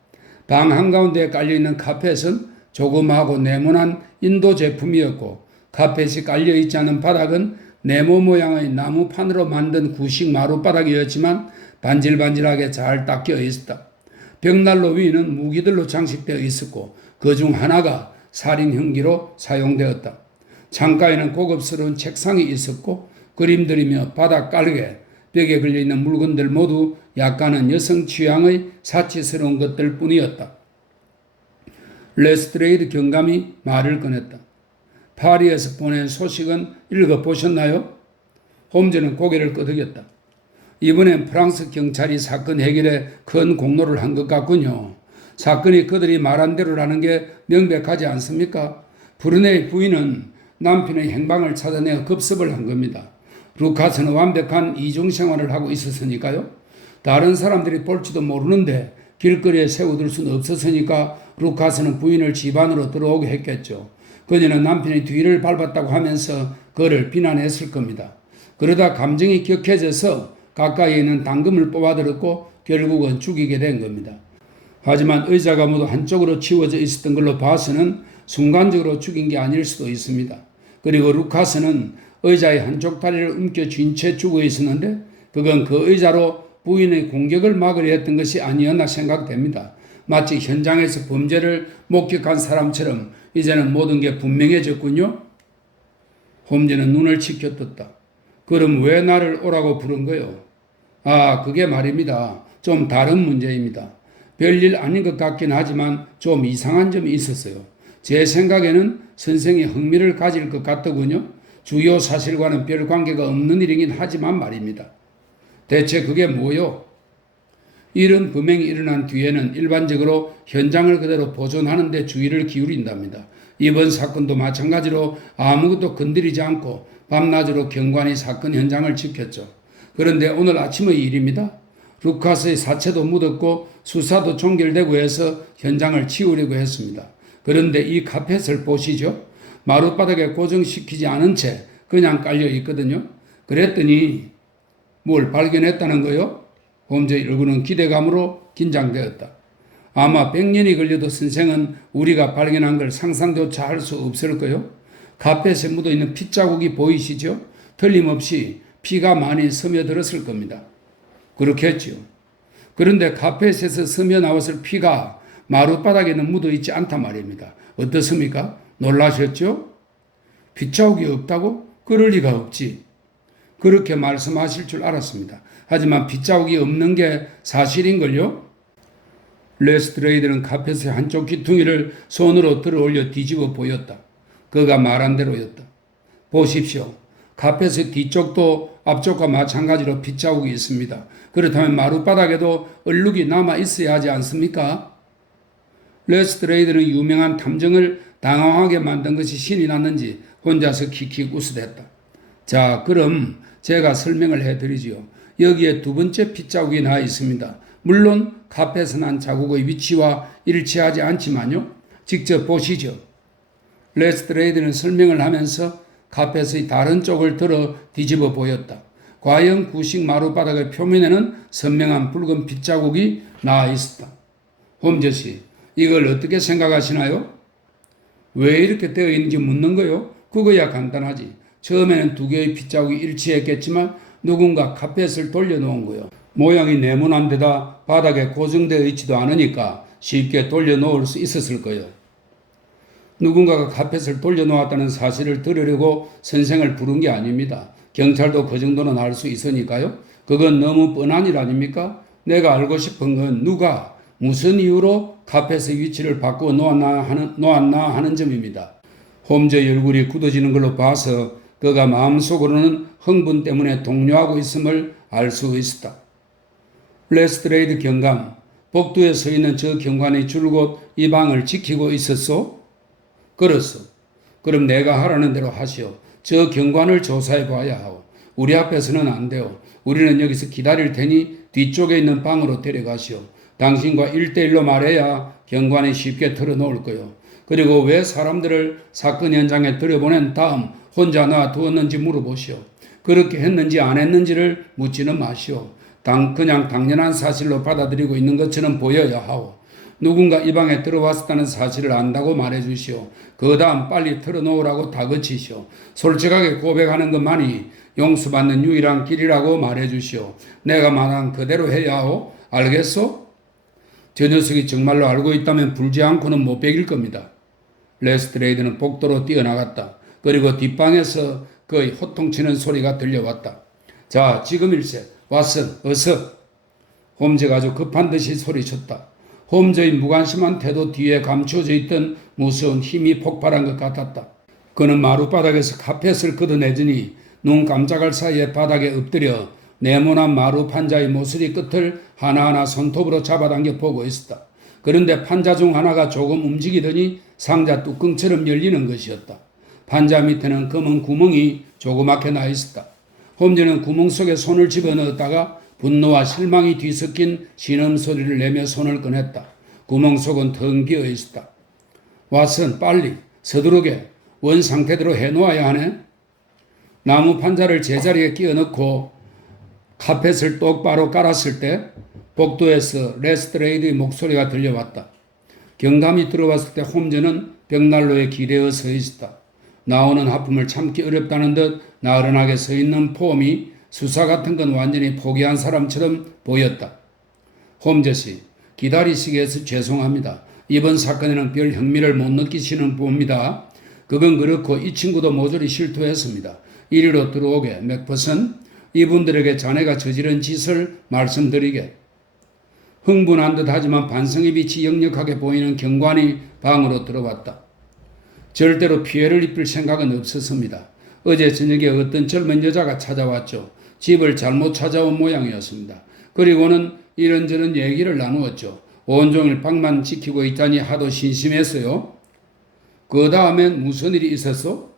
방 한가운데에 깔려있는 카펫은 조그마하고 네모난 인도 제품이었고 카펫이 깔려있지 않은 바닥은 네모 모양의 나무판으로 만든 구식 마룻바닥이었지만 반질반질하게 잘 닦여 있었다. 벽난로 위는 무기들로 장식되어 있었고 그 중 하나가 살인형기로 사용되었다. 창가에는 고급스러운 책상이 있었고 그림들이며 바닥 깔개, 벽에 걸려있는 물건들 모두 약간은 여성 취향의 사치스러운 것들 뿐이었다. 레스트레이드 경감이 말을 꺼냈다. 파리에서 보낸 소식은 읽어보셨나요? 홈즈는 고개를 끄덕였다. 이번엔 프랑스 경찰이 사건 해결에 큰 공로를 한 것 같군요. 사건이 그들이 말한 대로라는 게 명백하지 않습니까? 브루네의 부인은 남편의 행방을 찾아내어 급습을 한 겁니다. 루카스는 완벽한 이중 생활을 하고 있었으니까요. 다른 사람들이 볼지도 모르는데 길거리에 세워둘 수는 없었으니까 루카스는 부인을 집 안으로 들어오게 했겠죠. 그녀는 남편의 뒤를 밟았다고 하면서 그를 비난했을 겁니다. 그러다 감정이 격해져서 가까이에 있는 당금을 뽑아들었고 결국은 죽이게 된 겁니다. 하지만 의자가 모두 한쪽으로 치워져 있었던 걸로 봐서는 순간적으로 죽인 게 아닐 수도 있습니다. 그리고 루카스는 의자의 한쪽 다리를 움켜 쥔 채 죽어 있었는데 그건 그 의자로 부인의 공격을 막으려 했던 것이 아니었나 생각됩니다. 마치 현장에서 범죄를 목격한 사람처럼 이제는 모든 게 분명해졌군요. 홈즈는 눈을 치켜떴다. 그럼 왜 나를 오라고 부른 거요? 아, 그게 말입니다. 좀 다른 문제입니다. 별일 아닌 것 같긴 하지만 좀 이상한 점이 있었어요. 제 생각에는 선생이 흥미를 가질 것 같더군요. 주요 사실과는 별 관계가 없는 일이긴 하지만 말입니다. 대체 그게 뭐요? 이런 범행이 일어난 뒤에는 일반적으로 현장을 그대로 보존하는 데 주의를 기울인답니다. 이번 사건도 마찬가지로 아무것도 건드리지 않고 밤낮으로 경관이 사건 현장을 지켰죠. 그런데 오늘 아침의 일입니다. 루카스의 사체도 묻었고 수사도 종결되고 해서 현장을 치우려고 했습니다. 그런데 이 카펫을 보시죠. 마룻바닥에 고정시키지 않은 채 그냥 깔려 있거든요. 그랬더니 뭘 발견했다는 거요? 홈즈의 얼굴은 기대감으로 긴장되었다. 아마 100년이 걸려도 선생은 우리가 발견한 걸 상상조차 할 수 없을 거요. 카펫에 묻어있는 핏자국이 보이시죠? 틀림없이 피가 많이 스며들었을 겁니다. 그렇겠지요. 그런데 카펫에서 스며 나왔을 피가 마룻바닥에는 묻어있지 않단 말입니다. 어떻습니까? 놀라셨죠? 핏자국이 없다고? 그럴 리가 없지. 그렇게 말씀하실 줄 알았습니다. 하지만 핏자국이 없는 게 사실인걸요? 레스트레이드는 카펫의 한쪽 귀퉁이를 손으로 들어 올려 뒤집어 보였다. 그가 말한 대로였다. 보십시오. 카펫의 뒤쪽도 앞쪽과 마찬가지로 핏자국이 있습니다. 그렇다면 마룻바닥에도 얼룩이 남아 있어야 하지 않습니까? 레스트레이드는 유명한 탐정을 당황하게 만든 것이 신이 났는지 혼자서 킥킥 웃으댔다. 자, 그럼 제가 설명을 해드리지요. 여기에 두 번째 핏자국이 나 있습니다. 물론 카펫에 난 자국의 위치와 일치하지 않지만요. 직접 보시죠. 레스트레이드는 설명을 하면서 카펫의 다른 쪽을 들어 뒤집어 보였다. 과연 구식 마룻바닥의 표면에는 선명한 붉은 핏자국이 나와 있었다. 홈즈 씨, 이걸 어떻게 생각하시나요? 왜 이렇게 되어 있는지 묻는 거요? 그거야 간단하지. 처음에는 두 개의 핏자국이 일치했겠지만 누군가 카펫을 돌려놓은 거요. 모양이 네모난 데다 바닥에 고정되어 있지도 않으니까 쉽게 돌려놓을 수 있었을 거예요. 누군가가 카펫을 돌려놓았다는 사실을 들으려고 선생을 부른 게 아닙니다. 경찰도 그 정도는 알 수 있으니까요. 그건 너무 뻔한 일 아닙니까? 내가 알고 싶은 건 누가 무슨 이유로 카펫의 위치를 바꾸어 놓았나 하는 점입니다. 홈즈의 얼굴이 굳어지는 걸로 봐서 그가 마음속으로는 흥분 때문에 동요하고 있음을 알 수 있었다. 레스트레이드 경감, 복도에 서 있는 저 경관이 줄곧 이 방을 지키고 있었소? 그렇소. 그럼 내가 하라는 대로 하시오. 저 경관을 조사해 봐야 하오. 우리 앞에서는 안 돼요. 우리는 여기서 기다릴 테니 뒤쪽에 있는 방으로 데려가시오. 당신과 1대1로 말해야 경관이 쉽게 털어놓을 거요. 그리고 왜 사람들을 사건 현장에 들여보낸 다음 혼자 놔두었는지 물어보시오. 그렇게 했는지 안 했는지를 묻지는 마시오. 그냥 당연한 사실로 받아들이고 있는 것처럼 보여야 하오. 누군가 이 방에 들어왔다는 사실을 안다고 말해주시오. 그 다음 빨리 털어놓으라고 다그치시오. 솔직하게 고백하는 것만이 용서받는 유일한 길이라고 말해주시오. 내가 말한 그대로 해야 하오. 알겠소? 저 녀석이 정말로 알고 있다면 불지 않고는 못 베길 겁니다. 레스트레이드는 복도로 뛰어나갔다. 그리고 뒷방에서 그의 호통치는 소리가 들려왔다. 자, 지금일세. 왓슨, 어서. 홈즈가 아주 급한 듯이 소리쳤다. 홈즈의 무관심한 태도 뒤에 감춰져 있던 무서운 힘이 폭발한 것 같았다. 그는 마룻바닥에서 카펫을 걷어내더니 눈 깜짝할 사이에 바닥에 엎드려 네모난 마루 판자의 모서리 끝을 하나하나 손톱으로 잡아당겨 보고 있었다. 그런데 판자 중 하나가 조금 움직이더니 상자 뚜껑처럼 열리는 것이었다. 판자 밑에는 검은 구멍이 조그맣게 나 있었다. 홈즈는 구멍 속에 손을 집어넣었다가 분노와 실망이 뒤섞인 신음소리를 내며 손을 꺼냈다. 구멍 속은 텅 비어 있었다. 왓슨, 빨리 서두르게 원 상태대로 해놓아야 하네. 나무 판자를 제자리에 끼워 넣고 카펫을 똑바로 깔았을 때 복도에서 레스트레이드의 목소리가 들려왔다. 경감이 들어왔을 때 홈즈는 벽난로에 기대어 서 있었다. 나오는 하품을 참기 어렵다는 듯 나른하게 서 있는 폼이 수사 같은 건 완전히 포기한 사람처럼 보였다. 홈즈 씨, 기다리시게 해서 죄송합니다. 이번 사건에는 별 흥미를 못 느끼시는 봅니다. 그건 그렇고 이 친구도 모조리 실토했습니다. 이리로 들어오게. 맥퍼슨, 이분들에게 자네가 저지른 짓을 말씀드리게. 흥분한 듯 하지만 반성의 빛이 역력하게 보이는 경관이 방으로 들어왔다. 절대로 피해를 입힐 생각은 없었습니다. 어제 저녁에 어떤 젊은 여자가 찾아왔죠. 집을 잘못 찾아온 모양이었습니다. 그리고는 이런저런 얘기를 나누었죠. 온종일 방만 지키고 있다니 하도 심심했어요. 그 다음엔 무슨 일이 있었어?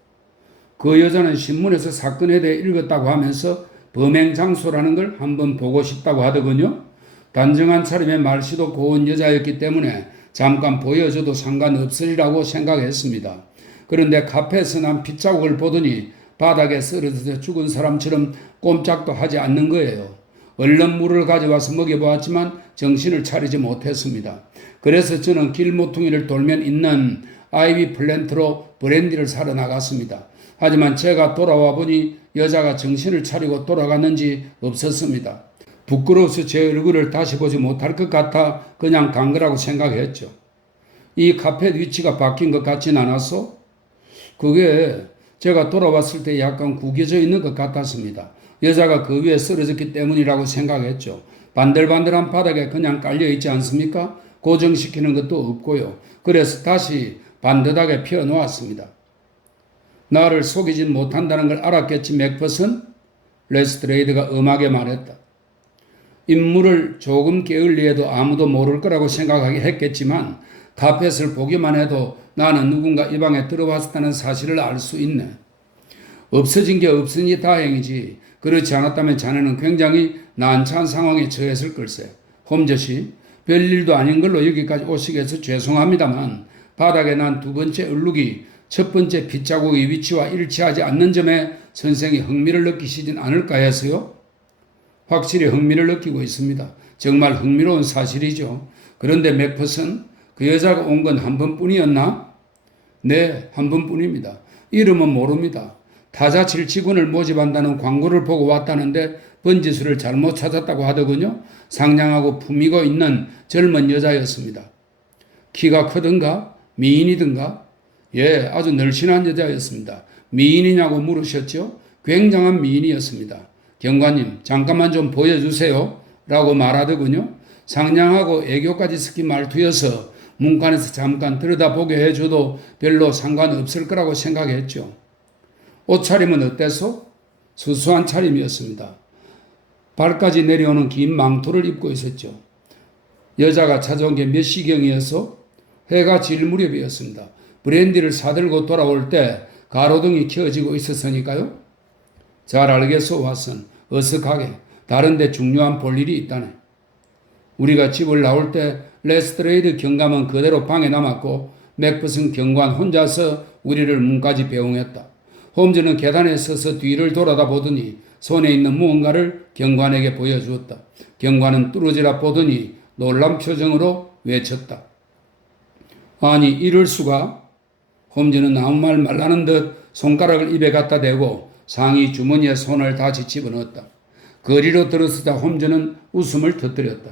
그 여자는 신문에서 사건에 대해 읽었다고 하면서 범행 장소라는 걸 한번 보고 싶다고 하더군요. 단정한 차림의 말씨도 고운 여자였기 때문에 잠깐 보여줘도 상관없으리라고 생각했습니다. 그런데 카페에서 난 핏자국을 보더니 바닥에 쓰러져 죽은 사람처럼 꼼짝도 하지 않는 거예요. 얼른 물을 가져와서 먹여보았지만 정신을 차리지 못했습니다. 그래서 저는 길모퉁이를 돌면 있는 아이비 플랜트로 브랜디를 사러 나갔습니다. 하지만 제가 돌아와 보니 여자가 정신을 차리고 돌아갔는지 없었습니다. 부끄러워서 제 얼굴을 다시 보지 못할 것 같아 그냥 간 거라고 생각했죠. 이 카페 위치가 바뀐 것 같진 않았어? 그게 제가 돌아왔을 때 약간 구겨져 있는 것 같았습니다. 여자가 그 위에 쓰러졌기 때문이라고 생각했죠. 반들반들한 바닥에 그냥 깔려있지 않습니까? 고정시키는 것도 없고요. 그래서 다시 반듯하게 펴놓았습니다. 나를 속이진 못한다는 걸 알았겠지, 맥퍼슨? 레스트레이드가 엄하게 말했다. 인물을 조금 게을리해도 아무도 모를 거라고 생각하게 했겠지만 카펫을 보기만 해도 나는 누군가 이 방에 들어왔다는 사실을 알 수 있네. 없어진 게 없으니 다행이지. 그렇지 않았다면 자네는 굉장히 난처한 상황에 처했을 걸세. 홈즈 씨, 별일도 아닌 걸로 여기까지 오시게 해서 죄송합니다만 바닥에 난 두 번째 얼룩이 첫 번째 핏자국의 위치와 일치하지 않는 점에 선생이 흥미를 느끼시진 않을까 해서요. 확실히 흥미를 느끼고 있습니다. 정말 흥미로운 사실이죠. 그런데 맥퍼슨, 그 여자가 온 건 한 번뿐이었나? 네, 한 번뿐입니다. 이름은 모릅니다. 타자 질치군을 모집한다는 광고를 보고 왔다는데 번지수를 잘못 찾았다고 하더군요. 상냥하고 품위고 있는 젊은 여자였습니다. 키가 크든가? 미인이든가? 예, 아주 늘씬한 여자였습니다. 미인이냐고 물으셨죠? 굉장한 미인이었습니다. 경관님, 잠깐만 좀 보여주세요. 라고 말하더군요. 상냥하고 애교까지 섞인 말투여서 문간에서 잠깐 들여다보게 해줘도 별로 상관없을 거라고 생각했죠. 옷차림은 어땠소? 수수한 차림이었습니다. 발까지 내려오는 긴 망토를 입고 있었죠. 여자가 찾아온 게 몇 시경이어서 해가 질 무렵이었습니다. 브랜디를 사들고 돌아올 때 가로등이 켜지고 있었으니까요. 잘 알겠소, 왓슨. 어서 가게. 다른데 중요한 볼일이 있다네. 우리가 집을 나올 때 레스트레이드 경감은 그대로 방에 남았고 맥퍼슨 경관 혼자서 우리를 문까지 배웅했다. 홈즈는 계단에 서서 뒤를 돌아다 보더니 손에 있는 무언가를 경관에게 보여주었다. 경관은 뚫어지라 보더니 놀란 표정으로 외쳤다. 아니 이럴 수가? 홈즈는 아무 말 말라는 듯 손가락을 입에 갖다 대고 상의 주머니에 손을 다시 집어넣었다. 거리로 들어서자 홈즈는 웃음을 터뜨렸다.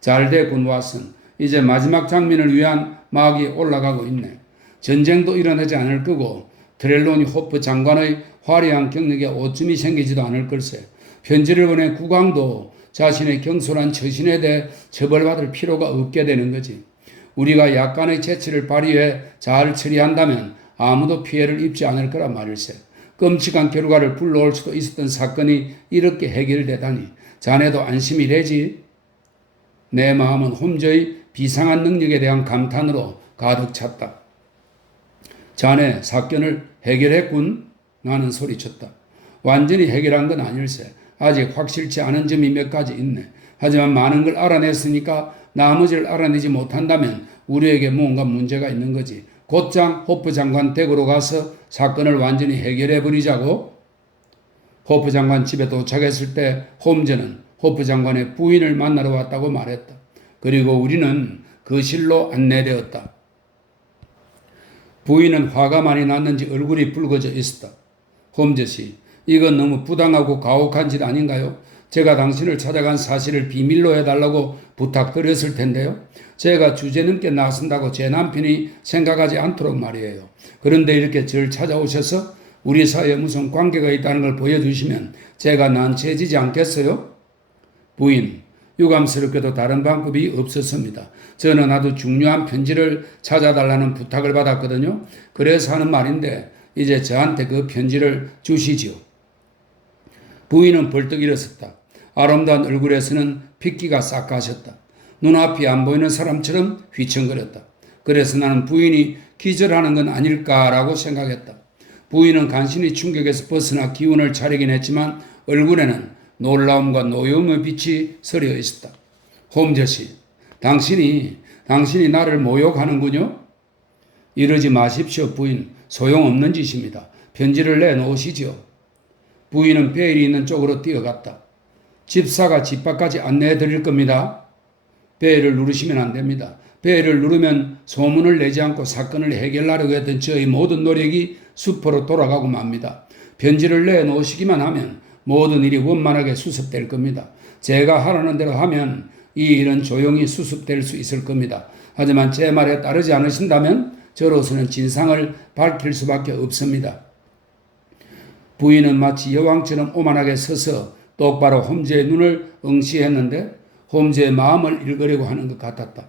잘 됐군 왓슨. 이제 마지막 장면을 위한 막이 올라가고 있네. 전쟁도 일어나지 않을 거고 트렐로니 호프 장관의 화려한 경력에 오점이 생기지도 않을 걸세. 편지를 보낸 국왕도 자신의 경솔한 처신에 대해 처벌받을 필요가 없게 되는 거지. 우리가 약간의 재치를 발휘해 잘 처리한다면 아무도 피해를 입지 않을 거라 말일세. 끔찍한 결과를 불러올 수도 있었던 사건이 이렇게 해결되다니 자네도 안심이 되지? 내 마음은 홈즈의 비상한 능력에 대한 감탄으로 가득 찼다. 자네 사건을 해결했군? 나는 소리쳤다. 완전히 해결한 건 아닐세. 아직 확실치 않은 점이 몇 가지 있네. 하지만 많은 걸 알아냈으니까 나머지를 알아내지 못한다면 우리에게 뭔가 문제가 있는 거지. 곧장 호프 장관 댁으로 가서 사건을 완전히 해결해 버리자고. 호프 장관 집에 도착했을 때 홈즈는 호프 장관의 부인을 만나러 왔다고 말했다. 그리고 우리는 거실로 안내되었다. 부인은 화가 많이 났는지 얼굴이 붉어져 있었다. 홈즈 씨, 이건 너무 부당하고 가혹한 짓 아닌가요? 제가 당신을 찾아간 사실을 비밀로 해달라고 부탁드렸을 텐데요. 제가 주제넘게 나선다고 제 남편이 생각하지 않도록 말이에요. 그런데 이렇게 저를 찾아오셔서 우리 사이에 무슨 관계가 있다는 걸 보여주시면 제가 난처해지지 않겠어요? 부인, 유감스럽게도 다른 방법이 없었습니다. 저는 아주 중요한 편지를 찾아달라는 부탁을 받았거든요. 그래서 하는 말인데 이제 저한테 그 편지를 주시지요. 부인은 벌떡 일어섰다. 아름다운 얼굴에서는 핏기가 싹 가셨다. 눈앞이 안 보이는 사람처럼 휘청거렸다. 그래서 나는 부인이 기절하는 건 아닐까라고 생각했다. 부인은 간신히 충격에서 벗어나 기운을 차리긴 했지만 얼굴에는 놀라움과 노여움의 빛이 서려 있었다. 홈즈 씨, 당신이 나를 모욕하는군요? 이러지 마십시오, 부인. 소용없는 짓입니다. 편지를 내놓으시지요. 부인은 베일이 있는 쪽으로 뛰어갔다. 집사가 집 밖까지 안내해 드릴 겁니다. 베일을 누르시면 안 됩니다. 베일을 누르면 소문을 내지 않고 사건을 해결하려고 했던 저의 모든 노력이 수포로 돌아가고 맙니다. 편지를 내놓으시기만 하면 모든 일이 원만하게 수습될 겁니다. 제가 하라는 대로 하면 이 일은 조용히 수습될 수 있을 겁니다. 하지만 제 말에 따르지 않으신다면 저로서는 진상을 밝힐 수밖에 없습니다. 부인은 마치 여왕처럼 오만하게 서서 똑바로 홈즈의 눈을 응시했는데 홈즈의 마음을 읽으려고 하는 것 같았다.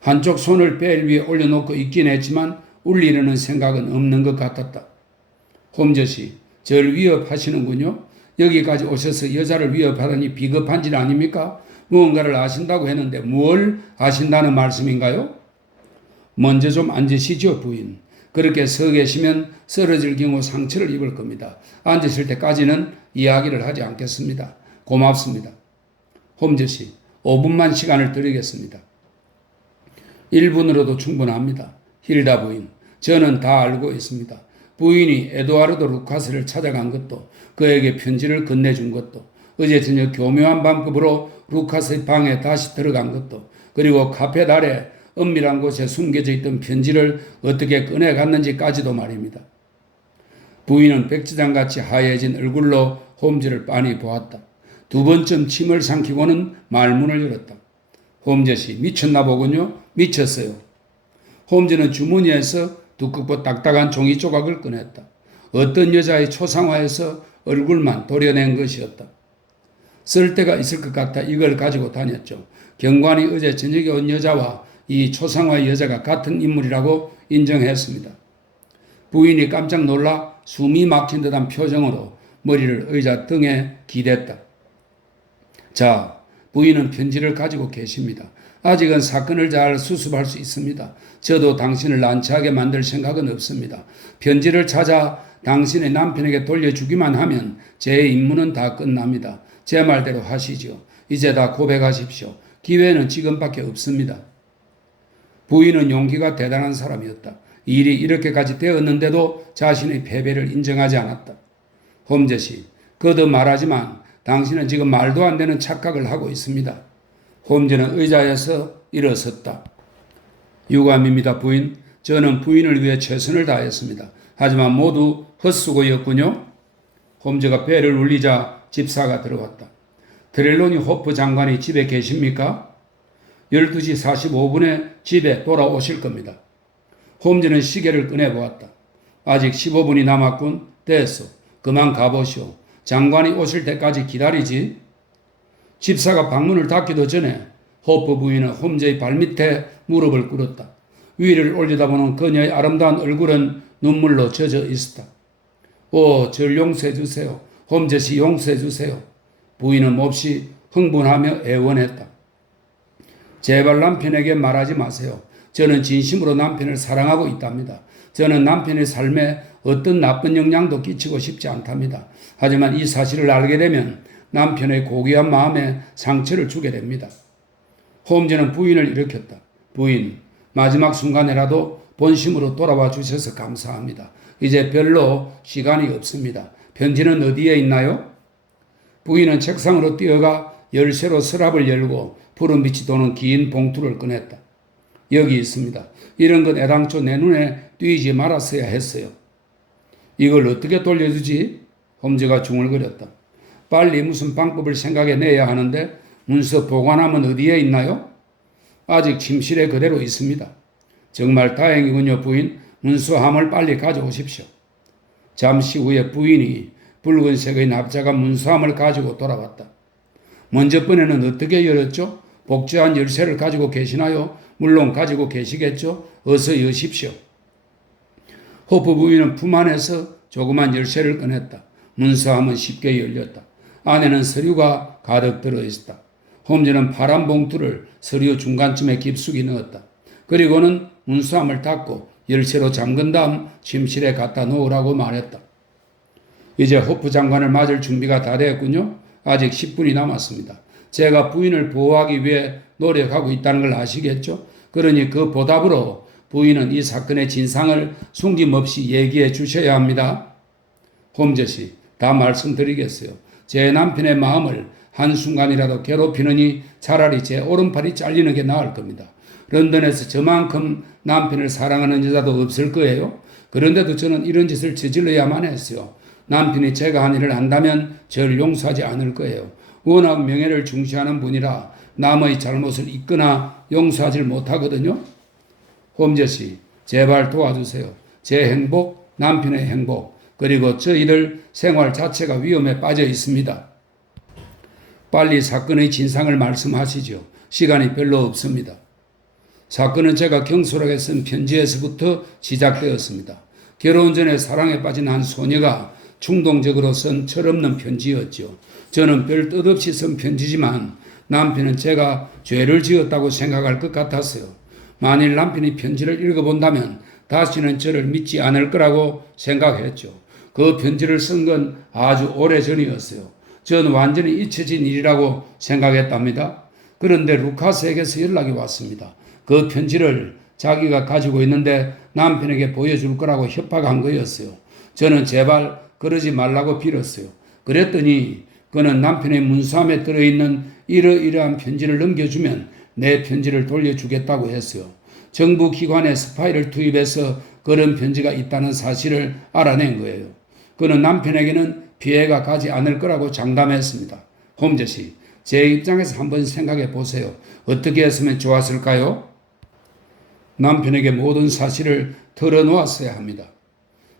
한쪽 손을 베일 위에 올려놓고 있긴 했지만 울리려는 생각은 없는 것 같았다. 홈즈 씨, 절 위협하시는군요. 여기까지 오셔서 여자를 위협하다니 비겁한 질 아닙니까? 무언가를 아신다고 했는데 뭘 아신다는 말씀인가요? 먼저 좀 앉으시죠, 부인. 그렇게 서 계시면 쓰러질 경우 상처를 입을 겁니다. 앉으실 때까지는 이야기를 하지 않겠습니다. 고맙습니다. 홈즈 씨, 5분만 시간을 드리겠습니다. 1분으로도 충분합니다. 힐다 부인, 저는 다 알고 있습니다. 부인이 에두아르도 루카스를 찾아간 것도, 그에게 편지를 건네준 것도, 어제 저녁 교묘한 방법으로 루카스의 방에 다시 들어간 것도, 그리고 카페 달에 은밀한 곳에 숨겨져 있던 편지를 어떻게 꺼내갔는지까지도 말입니다. 부인은 백지장같이 하얘진 얼굴로 홈즈를 빤히 보았다. 두 번쯤 침을 삼키고는 말문을 열었다. 홈즈 씨, 미쳤나 보군요. 미쳤어요. 홈즈는 주머니에서 두껍고 딱딱한 종이 조각을 꺼냈다. 어떤 여자의 초상화에서 얼굴만 도려낸 것이었다. 쓸 데가 있을 것 같아 이걸 가지고 다녔죠. 경관이 어제 저녁에 온 여자와 이 초상화의 여자가 같은 인물이라고 인정했습니다. 부인이 깜짝 놀라 숨이 막힌 듯한 표정으로 머리를 의자 등에 기댔다. 자, 부인은 편지를 가지고 계십니다. 아직은 사건을 잘 수습할 수 있습니다. 저도 당신을 난처하게 만들 생각은 없습니다. 편지를 찾아 당신의 남편에게 돌려주기만 하면 제 임무는 다 끝납니다. 제 말대로 하시죠. 이제 다 고백하십시오. 기회는 지금밖에 없습니다. 부인은 용기가 대단한 사람이었다. 일이 이렇게까지 되었는데도 자신의 패배를 인정하지 않았다. 홈즈 씨, 거듭 말하지만 당신은 지금 말도 안 되는 착각을 하고 있습니다. 홈즈는 의자에서 일어섰다. 유감입니다, 부인. 저는 부인을 위해 최선을 다했습니다. 하지만 모두 헛수고였군요. 홈즈가 벨을 울리자 집사가 들어왔다. 트렐로니 호프 장관이 집에 계십니까? 12시 45분에 집에 돌아오실 겁니다. 홈즈는 시계를 꺼내보았다. 아직 15분이 남았군. 됐어. 그만 가보시오. 장관이 오실 때까지 기다리지. 집사가 방문을 닫기도 전에 호프 부인은 홈즈의 발밑에 무릎을 꿇었다. 위를 올려다보는 그녀의 아름다운 얼굴은 눈물로 젖어 있었다. 오, 절 용서해 주세요. 홈즈 씨 용서해 주세요. 부인은 몹시 흥분하며 애원했다. 제발 남편에게 말하지 마세요. 저는 진심으로 남편을 사랑하고 있답니다. 저는 남편의 삶에 어떤 나쁜 영향도 끼치고 싶지 않답니다. 하지만 이 사실을 알게 되면 남편의 고귀한 마음에 상처를 주게 됩니다. 홈즈는 부인을 일으켰다. 부인, 마지막 순간에라도 본심으로 돌아와 주셔서 감사합니다. 이제 별로 시간이 없습니다. 편지는 어디에 있나요? 부인은 책상으로 뛰어가 열쇠로 서랍을 열고 푸른빛이 도는 긴 봉투를 꺼냈다. 여기 있습니다. 이런 건 애당초 내 눈에 띄지 말았어야 했어요. 이걸 어떻게 돌려주지? 홈즈가 중얼거렸다. 빨리 무슨 방법을 생각해내야 하는데 문서 보관함은 어디에 있나요? 아직 침실에 그대로 있습니다. 정말 다행이군요, 부인. 문서함을 빨리 가져오십시오. 잠시 후에 부인이 붉은색의 납작한 문서함을 가지고 돌아왔다. 먼저 번에는 어떻게 열었죠? 복잡한 열쇠를 가지고 계시나요? 물론 가지고 계시겠죠? 어서 여십시오. 호프 부인은 품 안에서 조그만 열쇠를 꺼냈다. 문서함은 쉽게 열렸다. 안에는 서류가 가득 들어있었다. 홈즈는 파란 봉투를 서류 중간쯤에 깊숙이 넣었다. 그리고는 문서함을 닫고 열쇠로 잠근 다음 침실에 갖다 놓으라고 말했다. 이제 호프 장관을 맞을 준비가 다 되었군요. 아직 10분이 남았습니다. 제가 부인을 보호하기 위해 노력하고 있다는 걸 아시겠죠? 그러니 그 보답으로 부인은 이 사건의 진상을 숨김없이 얘기해 주셔야 합니다. 홈즈 씨, 다 말씀드리겠어요. 제 남편의 마음을 한순간이라도 괴롭히느니 차라리 제 오른팔이 잘리는 게 나을 겁니다. 런던에서 저만큼 남편을 사랑하는 여자도 없을 거예요. 그런데도 저는 이런 짓을 저질러야만 했어요. 남편이 제가 한 일을 한다면 저를 용서하지 않을 거예요. 워낙 명예를 중시하는 분이라 남의 잘못을 잊거나 용서하지 못하거든요. 홈즈 씨, 제발 도와주세요. 제 행복, 남편의 행복, 그리고 저희들 생활 자체가 위험에 빠져 있습니다. 빨리 사건의 진상을 말씀하시죠. 시간이 별로 없습니다. 사건은 제가 경솔하게 쓴 편지에서부터 시작되었습니다. 결혼 전에 사랑에 빠진 한 소녀가 충동적으로 쓴 철없는 편지였죠. 저는 별 뜻 없이 쓴 편지지만 남편은 제가 죄를 지었다고 생각할 것 같았어요. 만일 남편이 편지를 읽어본다면 다시는 저를 믿지 않을 거라고 생각했죠. 그 편지를 쓴 건 아주 오래전이었어요. 전 완전히 잊혀진 일이라고 생각했답니다. 그런데 루카스에게서 연락이 왔습니다. 그 편지를 자기가 가지고 있는데 남편에게 보여줄 거라고 협박한 거였어요. 저는 제발 그러지 말라고 빌었어요. 그랬더니 그는 남편의 문서함에 들어있는 이러이러한 편지를 넘겨주면 내 편지를 돌려주겠다고 했어요. 정부 기관에 스파이를 투입해서 그런 편지가 있다는 사실을 알아낸 거예요. 그는 남편에게는 피해가 가지 않을 거라고 장담했습니다. 홈즈 씨, 제 입장에서 한번 생각해 보세요. 어떻게 했으면 좋았을까요? 남편에게 모든 사실을 털어놓았어야 합니다.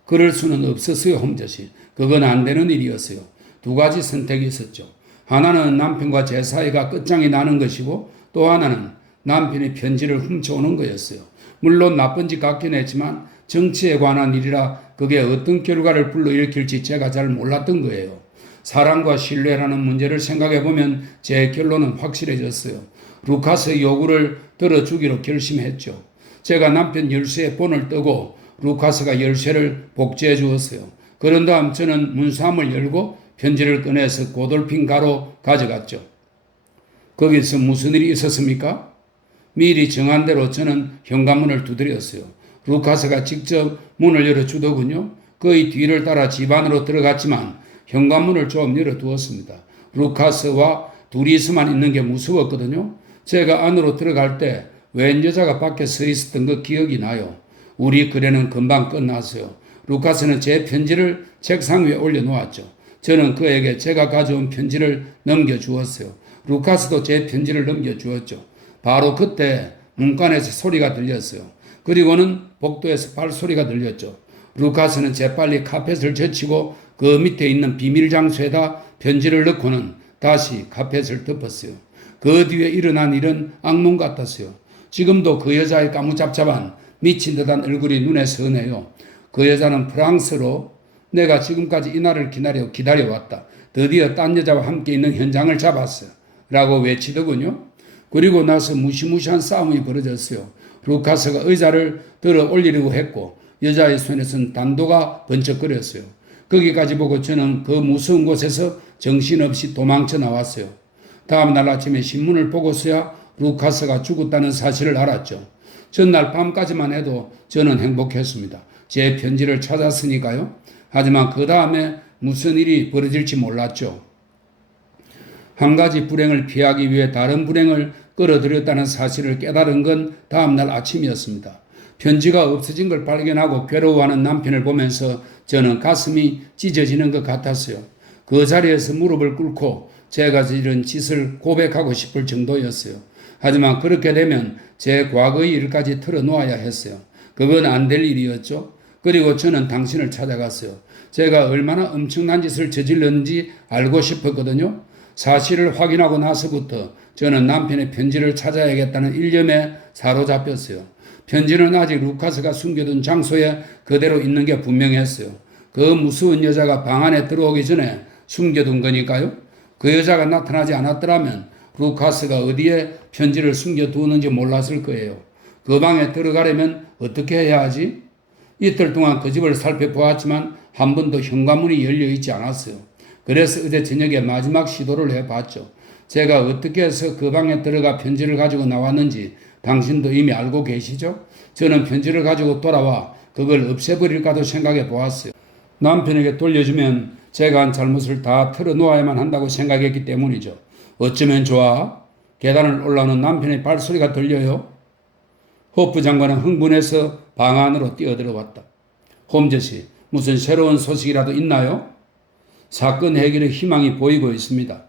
그럴 수는 없었어요, 홈즈 씨. 그건 안 되는 일이었어요. 두 가지 선택이 있었죠. 하나는 남편과 제 사이가 끝장이 나는 것이고 또 하나는 남편이 편지를 훔쳐오는 거였어요. 물론 나쁜 짓 같긴 했지만 정치에 관한 일이라 그게 어떤 결과를 불러일으킬지 제가 잘 몰랐던 거예요. 사랑과 신뢰라는 문제를 생각해보면 제 결론은 확실해졌어요. 루카스의 요구를 들어주기로 결심했죠. 제가 남편 열쇠의 본을 뜨고 루카스가 열쇠를 복제해 주었어요. 그런 다음 저는 문서함을 열고 편지를 꺼내서 고돌핀 가로 가져갔죠. 거기서 무슨 일이 있었습니까? 미리 정한 대로 저는 현관문을 두드렸어요. 루카스가 직접 문을 열어주더군요. 그의 뒤를 따라 집 안으로 들어갔지만 현관문을 좀 열어두었습니다. 루카스와 둘이서만 있는 게 무서웠거든요. 제가 안으로 들어갈 때 웬 여자가 밖에 서 있었던 그 기억이 나요. 우리 거래는 금방 끝났어요. 루카스는 제 편지를 책상 위에 올려놓았죠. 저는 그에게 제가 가져온 편지를 넘겨주었어요. 루카스도 제 편지를 넘겨주었죠. 바로 그때 문간에서 소리가 들렸어요. 그리고는 복도에서 발소리가 들렸죠. 루카스는 재빨리 카펫을 젖히고 그 밑에 있는 비밀 장소에다 편지를 넣고는 다시 카펫을 덮었어요. 그 뒤에 일어난 일은 악몽 같았어요. 지금도 그 여자의 까무잡잡한 미친 듯한 얼굴이 눈에 선해요. 그 여자는 프랑스로 내가 지금까지 이 날을 기다려왔다. 드디어 딴 여자와 함께 있는 현장을 잡았어. 라고 외치더군요. 그리고 나서 무시무시한 싸움이 벌어졌어요. 루카스가 의자를 들어 올리려고 했고 여자의 손에선 단도가 번쩍거렸어요. 거기까지 보고 저는 그 무서운 곳에서 정신없이 도망쳐 나왔어요. 다음 날 아침에 신문을 보고서야 루카스가 죽었다는 사실을 알았죠. 전날 밤까지만 해도 저는 행복했습니다. 제 편지를 찾았으니까요. 하지만 그 다음에 무슨 일이 벌어질지 몰랐죠. 한 가지 불행을 피하기 위해 다른 불행을 끌어들였다는 사실을 깨달은 건 다음날 아침이었습니다. 편지가 없어진 걸 발견하고 괴로워하는 남편을 보면서 저는 가슴이 찢어지는 것 같았어요. 그 자리에서 무릎을 꿇고 제가 저지른 짓을 고백하고 싶을 정도였어요. 하지만 그렇게 되면 제 과거의 일까지 털어놓아야 했어요. 그건 안 될 일이었죠. 그리고 저는 당신을 찾아갔어요. 제가 얼마나 엄청난 짓을 저질렀는지 알고 싶었거든요. 사실을 확인하고 나서부터 저는 남편의 편지를 찾아야겠다는 일념에 사로잡혔어요. 편지는 아직 루카스가 숨겨둔 장소에 그대로 있는 게 분명했어요. 그 무서운 여자가 방 안에 들어오기 전에 숨겨둔 거니까요. 그 여자가 나타나지 않았더라면 루카스가 어디에 편지를 숨겨두었는지 몰랐을 거예요. 그 방에 들어가려면 어떻게 해야 하지? 이틀 동안 그 집을 살펴보았지만 한 번도 현관문이 열려있지 않았어요. 그래서 어제 저녁에 마지막 시도를 해봤죠. 제가 어떻게 해서 그 방에 들어가 편지를 가지고 나왔는지 당신도 이미 알고 계시죠? 저는 편지를 가지고 돌아와 그걸 없애버릴까도 생각해 보았어요. 남편에게 돌려주면 제가 한 잘못을 다 털어놓아야만 한다고 생각했기 때문이죠. 어쩌면 좋아? 계단을 올라오는 남편의 발소리가 들려요. 호프 장관은 흥분해서 방 안으로 뛰어들어왔다. 홈즈 씨, 무슨 새로운 소식이라도 있나요? 사건 해결의 희망이 보이고 있습니다.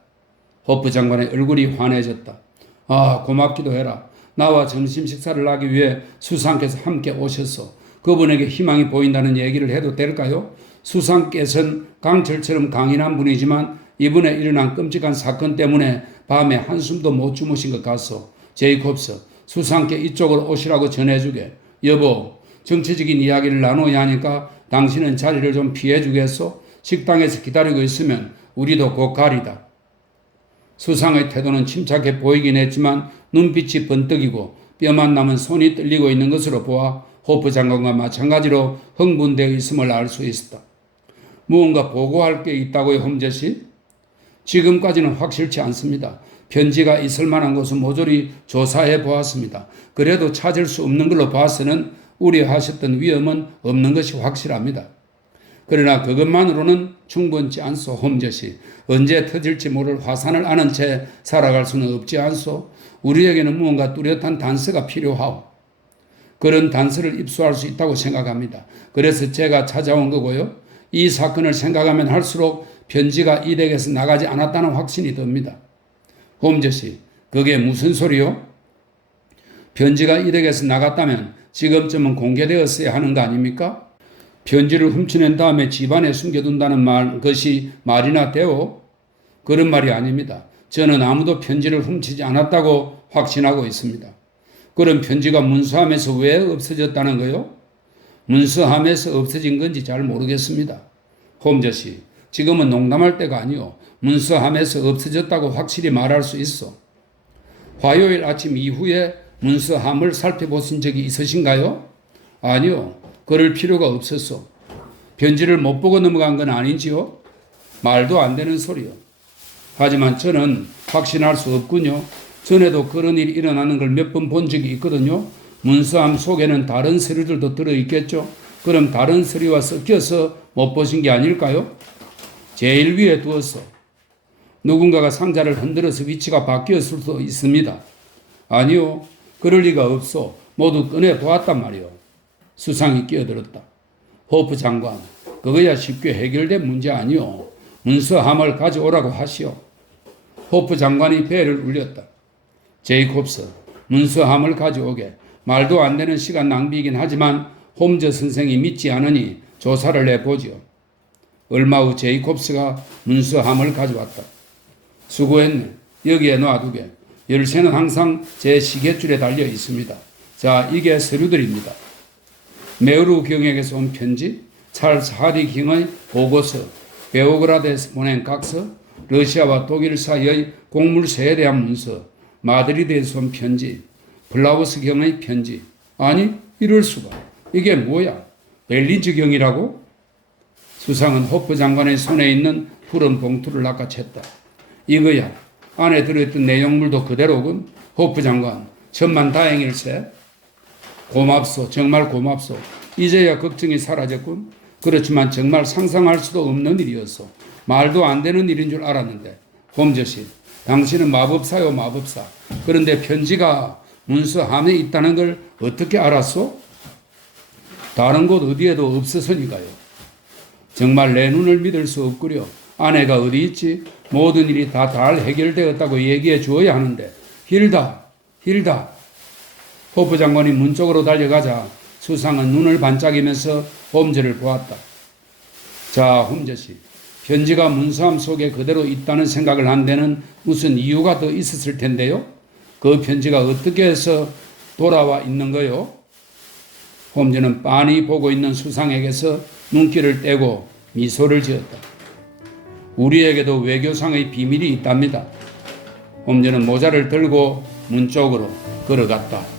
호프 장관의 얼굴이 환해졌다. 아, 고맙기도 해라. 나와 점심 식사를 하기 위해 수상께서 함께 오셨어. 그분에게 희망이 보인다는 얘기를 해도 될까요? 수상께서는 강철처럼 강인한 분이지만 이번에 일어난 끔찍한 사건 때문에 밤에 한숨도 못 주무신 것 같소. 제이콥스, 수상께 이쪽으로 오시라고 전해주게. 여보, 정치적인 이야기를 나눠야 하니까 당신은 자리를 좀 피해주겠소? 식당에서 기다리고 있으면 우리도 곧 가리다. 수상의 태도는 침착해 보이긴 했지만 눈빛이 번뜩이고 뼈만 남은 손이 떨리고 있는 것으로 보아 호프 장관과 마찬가지로 흥분되어 있음을 알 수 있었다. 무언가 보고할 게 있다고요, 홈즈 씨? 지금까지는 확실치 않습니다. 편지가 있을 만한 곳은 모조리 조사해 보았습니다. 그래도 찾을 수 없는 걸로 봐서는 우려하셨던 위험은 없는 것이 확실합니다. 그러나 그것만으로는 충분치 않소, 홈즈 씨. 언제 터질지 모를 화산을 아는 채 살아갈 수는 없지 않소. 우리에게는 무언가 뚜렷한 단서가 필요하오. 그런 단서를 입수할 수 있다고 생각합니다. 그래서 제가 찾아온 거고요. 이 사건을 생각하면 할수록 편지가 이 댁에서 나가지 않았다는 확신이 듭니다. 홈즈 씨, 그게 무슨 소리요? 편지가 이 댁에서 나갔다면 지금쯤은 공개되었어야 하는 거 아닙니까? 편지를 훔쳐낸 다음에 집안에 숨겨둔다는 것이 말이나 돼요? 그런 말이 아닙니다. 저는 아무도 편지를 훔치지 않았다고 확신하고 있습니다. 그럼 편지가 문서함에서 왜 없어졌다는 거요? 문서함에서 없어진 건지 잘 모르겠습니다. 홈즈 씨, 지금은 농담할 때가 아니요. 문서함에서 없어졌다고 확실히 말할 수 있어. 화요일 아침 이후에 문서함을 살펴보신 적이 있으신가요? 아니요. 그럴 필요가 없었어. 편지를 못 보고 넘어간 건 아닌지요? 말도 안 되는 소리요. 하지만 저는 확신할 수 없군요. 전에도 그런 일이 일어나는 걸 몇 번 본 적이 있거든요. 문서함 속에는 다른 서류들도 들어있겠죠. 그럼 다른 서류와 섞여서 못 보신 게 아닐까요? 제일 위에 두었어. 누군가가 상자를 흔들어서 위치가 바뀌었을 수도 있습니다. 아니요. 그럴 리가 없어. 모두 꺼내 보았단 말이오. 수상이 끼어들었다. 호프 장관, 그거야 쉽게 해결된 문제 아니오. 문서함을 가져오라고 하시오. 호프 장관이 배를 울렸다. 제이콥스, 문서함을 가져오게. 말도 안 되는 시간 낭비이긴 하지만 홈즈 선생이 믿지 않으니 조사를 해보지요. 얼마 후 제이콥스가 문서함을 가져왔다. 수고했네. 여기에 놔두게. 열쇠는 항상 제 시계줄에 달려 있습니다. 자, 이게 서류들입니다. 메우르 경에게서 온 편지, 찰스 하디 킹의 보고서, 베오그라드에서 보낸 각서, 러시아와 독일 사이의 곡물세에 대한 문서, 마드리드에서 온 편지, 블라우스 경의 편지. 아니, 이럴 수가. 이게 뭐야? 벨리즈 경이라고? 수상은 호프 장관의 손에 있는 푸른 봉투를 낚아챘다. 이거야. 안에 들어있던 내용물도 그대로군. 호프 장관, 천만 다행일세. 고맙소. 정말 고맙소. 이제야 걱정이 사라졌군. 그렇지만 정말 상상할 수도 없는 일이었어. 말도 안 되는 일인 줄 알았는데. 홈즈씨, 당신은 마법사요, 마법사. 그런데 편지가 문서함에 있다는 걸 어떻게 알았소? 다른 곳 어디에도 없어서니까요. 정말 내 눈을 믿을 수 없구려. 아내가 어디 있지? 모든 일이 다 잘 해결되었다고 얘기해 주어야 하는데. 힐다. 호프 장관이 문 쪽으로 달려가자 수상은 눈을 반짝이면서 홈즈를 보았다. 자, 홈즈씨. 편지가 문서함 속에 그대로 있다는 생각을 한 데는 무슨 이유가 더 있었을 텐데요. 그 편지가 어떻게 해서 돌아와 있는 거요? 홈즈는 빤히 보고 있는 수상에게서 눈길을 떼고 미소를 지었다. 우리에게도 외교상의 비밀이 있답니다. 홈즈는 모자를 들고 문 쪽으로 걸어갔다.